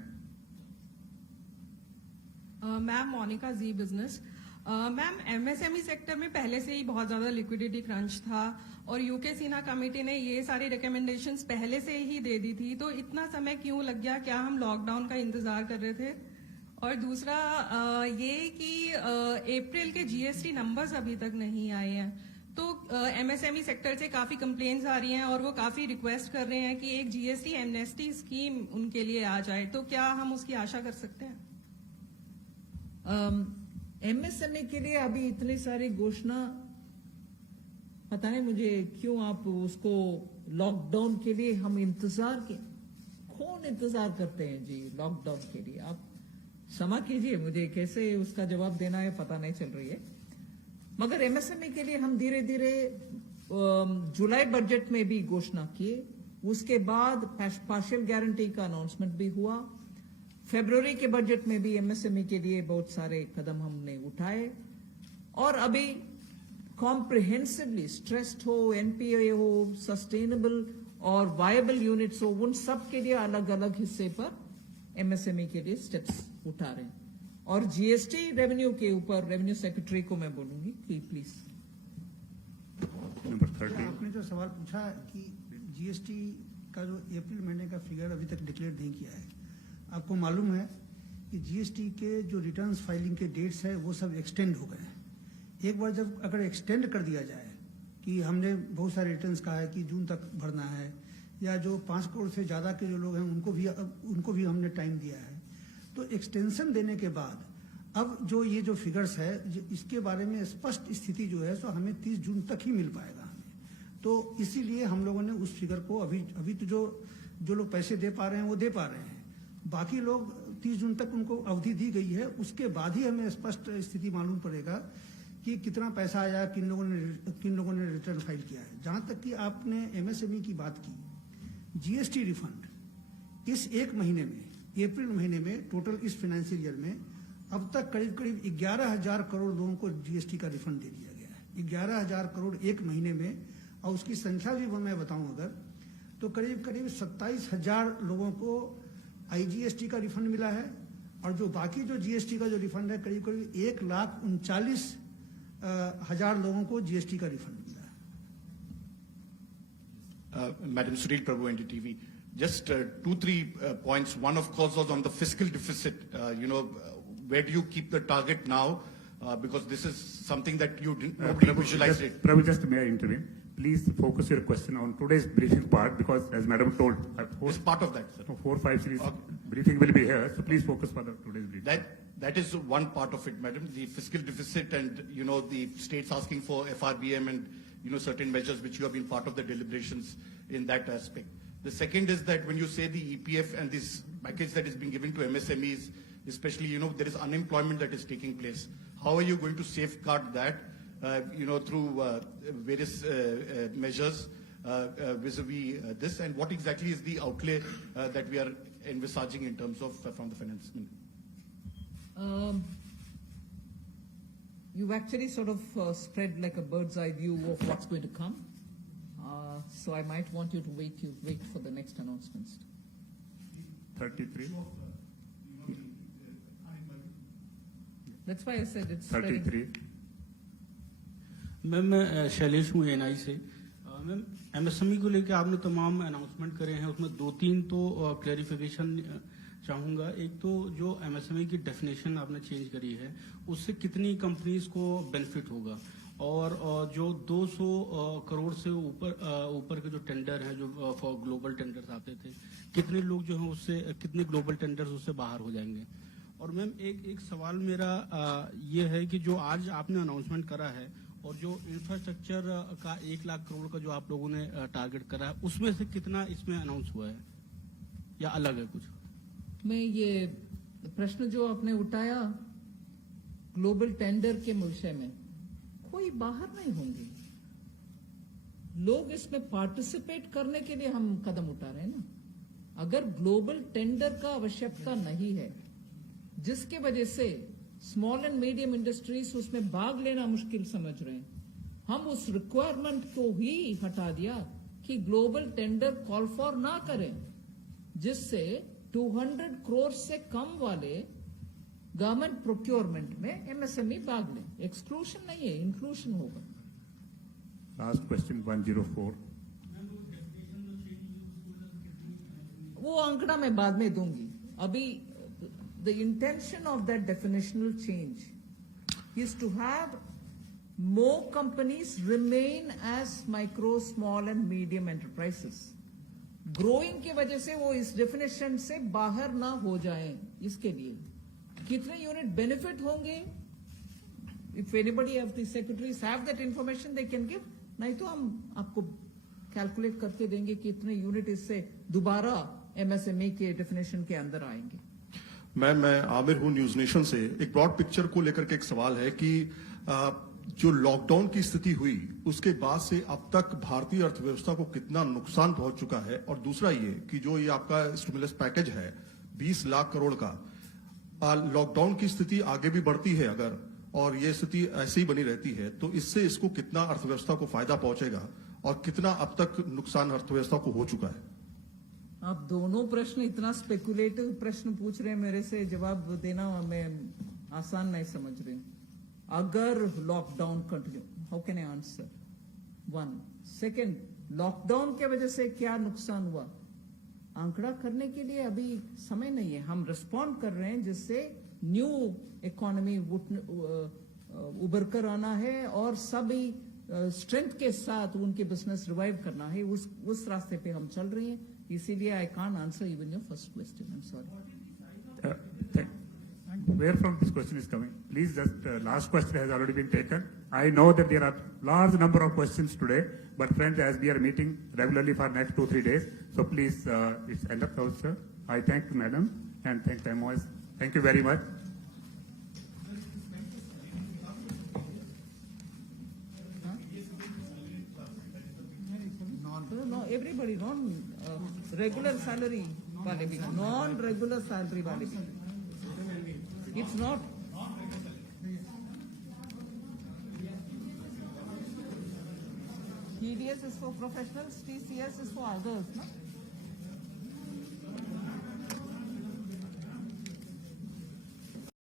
Ma'am Monika ji business ma'am MSME sector में पहले से ही बहुत ज्यादा liquidity crunch था और UK Sinha committee ने ये सारी रिकमेंडेशंस पहले से ही दे दी थी, तो इतना समय क्यों लग गया? क्या हम लॉकडाउन का इंतजार कर रहे थे? और दूसरा ये कि अप्रैल के जीएसटी नंबर्स अभी तक नहीं आए हैं, तो एमएसएमई सेक्टर से काफी कंप्लेंट्स आ रही हैं और वो काफी रिक्वेस्ट कर रहे हैं कि एक जीएसटी एमनेस्टी स्कीम उनके लिए आ जाए, तो क्या हम उसकी आशा कर सकते हैं? एमएसएमई के लिए अभी इतनी सारी घोषणा, पता नहीं मुझे क्यों आप उसको लॉकडाउन के लिए हम इंतजार के, कौन इंतजार करते हैं जी लॉकडाउन के लिए? आप क्षमा कीजिए, मुझे कैसे उसका जवाब देना है पता नहीं चल रही है। मगर एमएसएमई के लिए हम धीरे धीरे जुलाई बजट में भी घोषणा किए, उसके बाद पार्शियल गारंटी का अनाउंसमेंट भी हुआ, फरवरी के बजट में भी एमएसएमई के लिए बहुत सारे कदम हमने उठाए, और अभी कॉम्प्रिहेंसिवली स्ट्रेस्ड हो, एनपीए हो, सस्टेनेबल और वायबल यूनिट्स हो, उन सब के लिए अलग अलग हिस्से पर एमएसएमई के लिए स्टेप्स उठा रहे हैं। और जीएसटी रेवेन्यू के ऊपर रेवेन्यू सेक्रेटरी को मैं बोलूंगी कि प्लीज। Number 30. आपने जो सवाल पूछा कि जीएसटी का जो अप्रैल महीने का फिगर अभी तक डिक्लेयर नहीं किया है, आपको मालूम है कि जीएसटी के जो रिटर्न्स फाइलिंग के डेट्स है वो सब एक्सटेंड हो गए हैं। एक बार जब अगर एक्सटेंड कर दिया जाए कि हमने बहुत सारे रिटर्न्स कहा है कि जून तक भरना है, या जो 5 करोड़ से ज़्यादा के जो लोग हैं उनको भी हमने टाइम दिया है, तो एक्सटेंशन देने के बाद अब जो ये जो फिगर्स है इसके बारे में स्पष्ट स्थिति जो है सो हमें 30 जून तक ही मिल पाएगा हमें। तो इसीलिए हम लोगों ने उस फिगर को अभी तो जो लोग पैसे दे पा रहे हैं वो दे पा रहे हैं, बाकी लोग 30 जून तक उनको अवधि दी गई है, उसके बाद ही हमें स्पष्ट स्थिति मालूम पड़ेगा कि कितना पैसा आया, किन लोगों ने रिटर्न फाइल किया है। जहां तक कि आपने एमएसएमई की बात की, जीएसटी रिफंड इस एक महीने में, अप्रैल महीने में टोटल इस फाइनेंशियल ईयर में अब तक करीब 11,000 करोड़ लोगों को जीएसटी का रिफंड दे दिया गया है। 11,000 करोड़ एक महीने में, और उसकी संख्या भी मैं बताऊं अगर तो करीब 27,000 लोगों को आईजीएसटी का रिफंड मिला है, और जो बाकी जो जीएसटी का जो रिफंड है करीब 1,39,000 लोगों को जीएसटी का रिफंड मिला है। Madam Sunil Prabhu, NDTV. Just 2-3 points. One, of course, was on the fiscal deficit. Where do you keep the target now? Because this is something that nobody visualized it. Prabhu, just may I intervene? Please focus your question on today's briefing part, because as Madam told, It's part of that, sir. 4-5 series Okay. briefing will be here, so please focus for the today's briefing. That is one part of it, madam. The fiscal deficit and, the states asking for FRBM and, certain measures which you have been part of the deliberations in that aspect. The second is that when you say the EPF and this package that is being given to MSMEs, especially, there is unemployment that is taking place. How are you going to safeguard that, through various measures vis-a-vis this? And what exactly is the outlay that we are envisaging in terms of from the finance minister? You've actually sort of spread like a bird's eye view of what's going to come. So I might want you to wait for the next announcements. 33. That's why I said it's spreading. 33. Ma'am मैं शैलेश हूँ NI से। Ma'am MSME को लेकर आपने तमाम announcement करे हैं, उसमें 2-3 तो क्लैरिफिकेशन चाहूँगा। एक तो जो एमएसएमई की डेफिनेशन आपने चेंज करी है उससे कितनी कंपनीज को बेनिफिट होगा, और जो 200 करोड़ से ऊपर के जो टेंडर हैं जो फॉर ग्लोबल टेंडर्स आते थे, कितने लोग जो हैं उससे, कितने ग्लोबल टेंडर्स उससे बाहर हो जाएंगे। और मैम एक सवाल मेरा ये है कि जो आज आपने अनाउंसमेंट करा है और जो इंफ्रास्ट्रक्चर का 1 लाख करोड़ का जो आप लोगों ने टारगेट करा है, उसमें से कितना इसमें अनाउंस हुआ है या अलग है कुछ? मैं ये प्रश्न जो आपने उठाया ग्लोबल टेंडर के विषय में, कोई बाहर नहीं होंगे लोग, इसमें पार्टिसिपेट करने के लिए हम कदम उठा रहे हैं ना। अगर ग्लोबल टेंडर का आवश्यकता नहीं है जिसके वजह से स्मॉल एंड मीडियम इंडस्ट्रीज उसमें भाग लेना मुश्किल समझ रहे हैं, हम उस रिक्वायरमेंट को ही हटा दिया कि ग्लोबल टेंडर कॉल फॉर ना करें, जिससे 200 करोड़ से कम वाले गवर्नमेंट प्रोक्योरमेंट में एमएसएमई भाग लें। एक्सक्लूशन नहीं है, इंक्लूशन होगा। Last question 104. वो आंकड़ा मैं बाद में दूंगी। अभी the intention of that definitional change is to have more companies remain as micro, small and medium enterprises. Growing की वजह से वो इस definition से बाहर ना हो जाएं, इसके लिए कितने यूनिट बेनिफिट होंगे? If anybody of the secretaries have that information, they can give. नहीं तो हम आपको कैलकुलेट करके देंगे कि इतने यूनिट इससे दोबारा एमएसएमई के डेफिनेशन के अंदर आएंगे। मैं आमिर हूं न्यूज नेशन से। एक ब्रॉड पिक्चर को लेकर के एक सवाल है कि जो लॉकडाउन की स्थिति हुई उसके बाद से अब तक भारतीय अर्थव्यवस्था को कितना नुकसान पहुंच चुका है, और दूसरा ये कि जो ये आपका स्टिमुलस पैकेज है 20 लाख करोड़ का, लॉकडाउन की स्थिति आगे भी बढ़ती है अगर, और ये स्थिति ऐसे ही बनी रहती है, तो इससे इसको कितना अर्थव्यवस्था को फायदा पहुंचेगा और कितना अब तक नुकसान अर्थव्यवस्था को हो चुका है? आप दोनों प्रश्न इतना स्पेकुलेटिव प्रश्न पूछ रहे हैं मेरे से, जवाब देना मैं आसान नहीं समझ रही हूँ। अगर lockdown continue, how can I answer? 1 second, lockdown के वजह से क्या नुकसान हुआ आंकड़ा करने के लिए अभी समय नहीं है। हम रिस्पॉन्ड कर रहे हैं जिससे न्यू इकोनॉमी उभर कर आना है और सभी स्ट्रेंथ के साथ उनके बिजनेस रिवाइव करना है, उस रास्ते पे हम चल रहे हैं। इसीलिए I can't answer even your first question, I am sorry. Where from this question is coming? Please, just last question has already been taken. I know that there are large number of questions today, but friends, as we are meeting regularly for next 2-3 days, so please, it's end of thought, sir. I thank you, madam, and thank MOS. Thank you very much. No, everybody, regular salary वाले भी, non-regular salary वाले भी. It's not. TDS is for professionals, TCS is for others, no?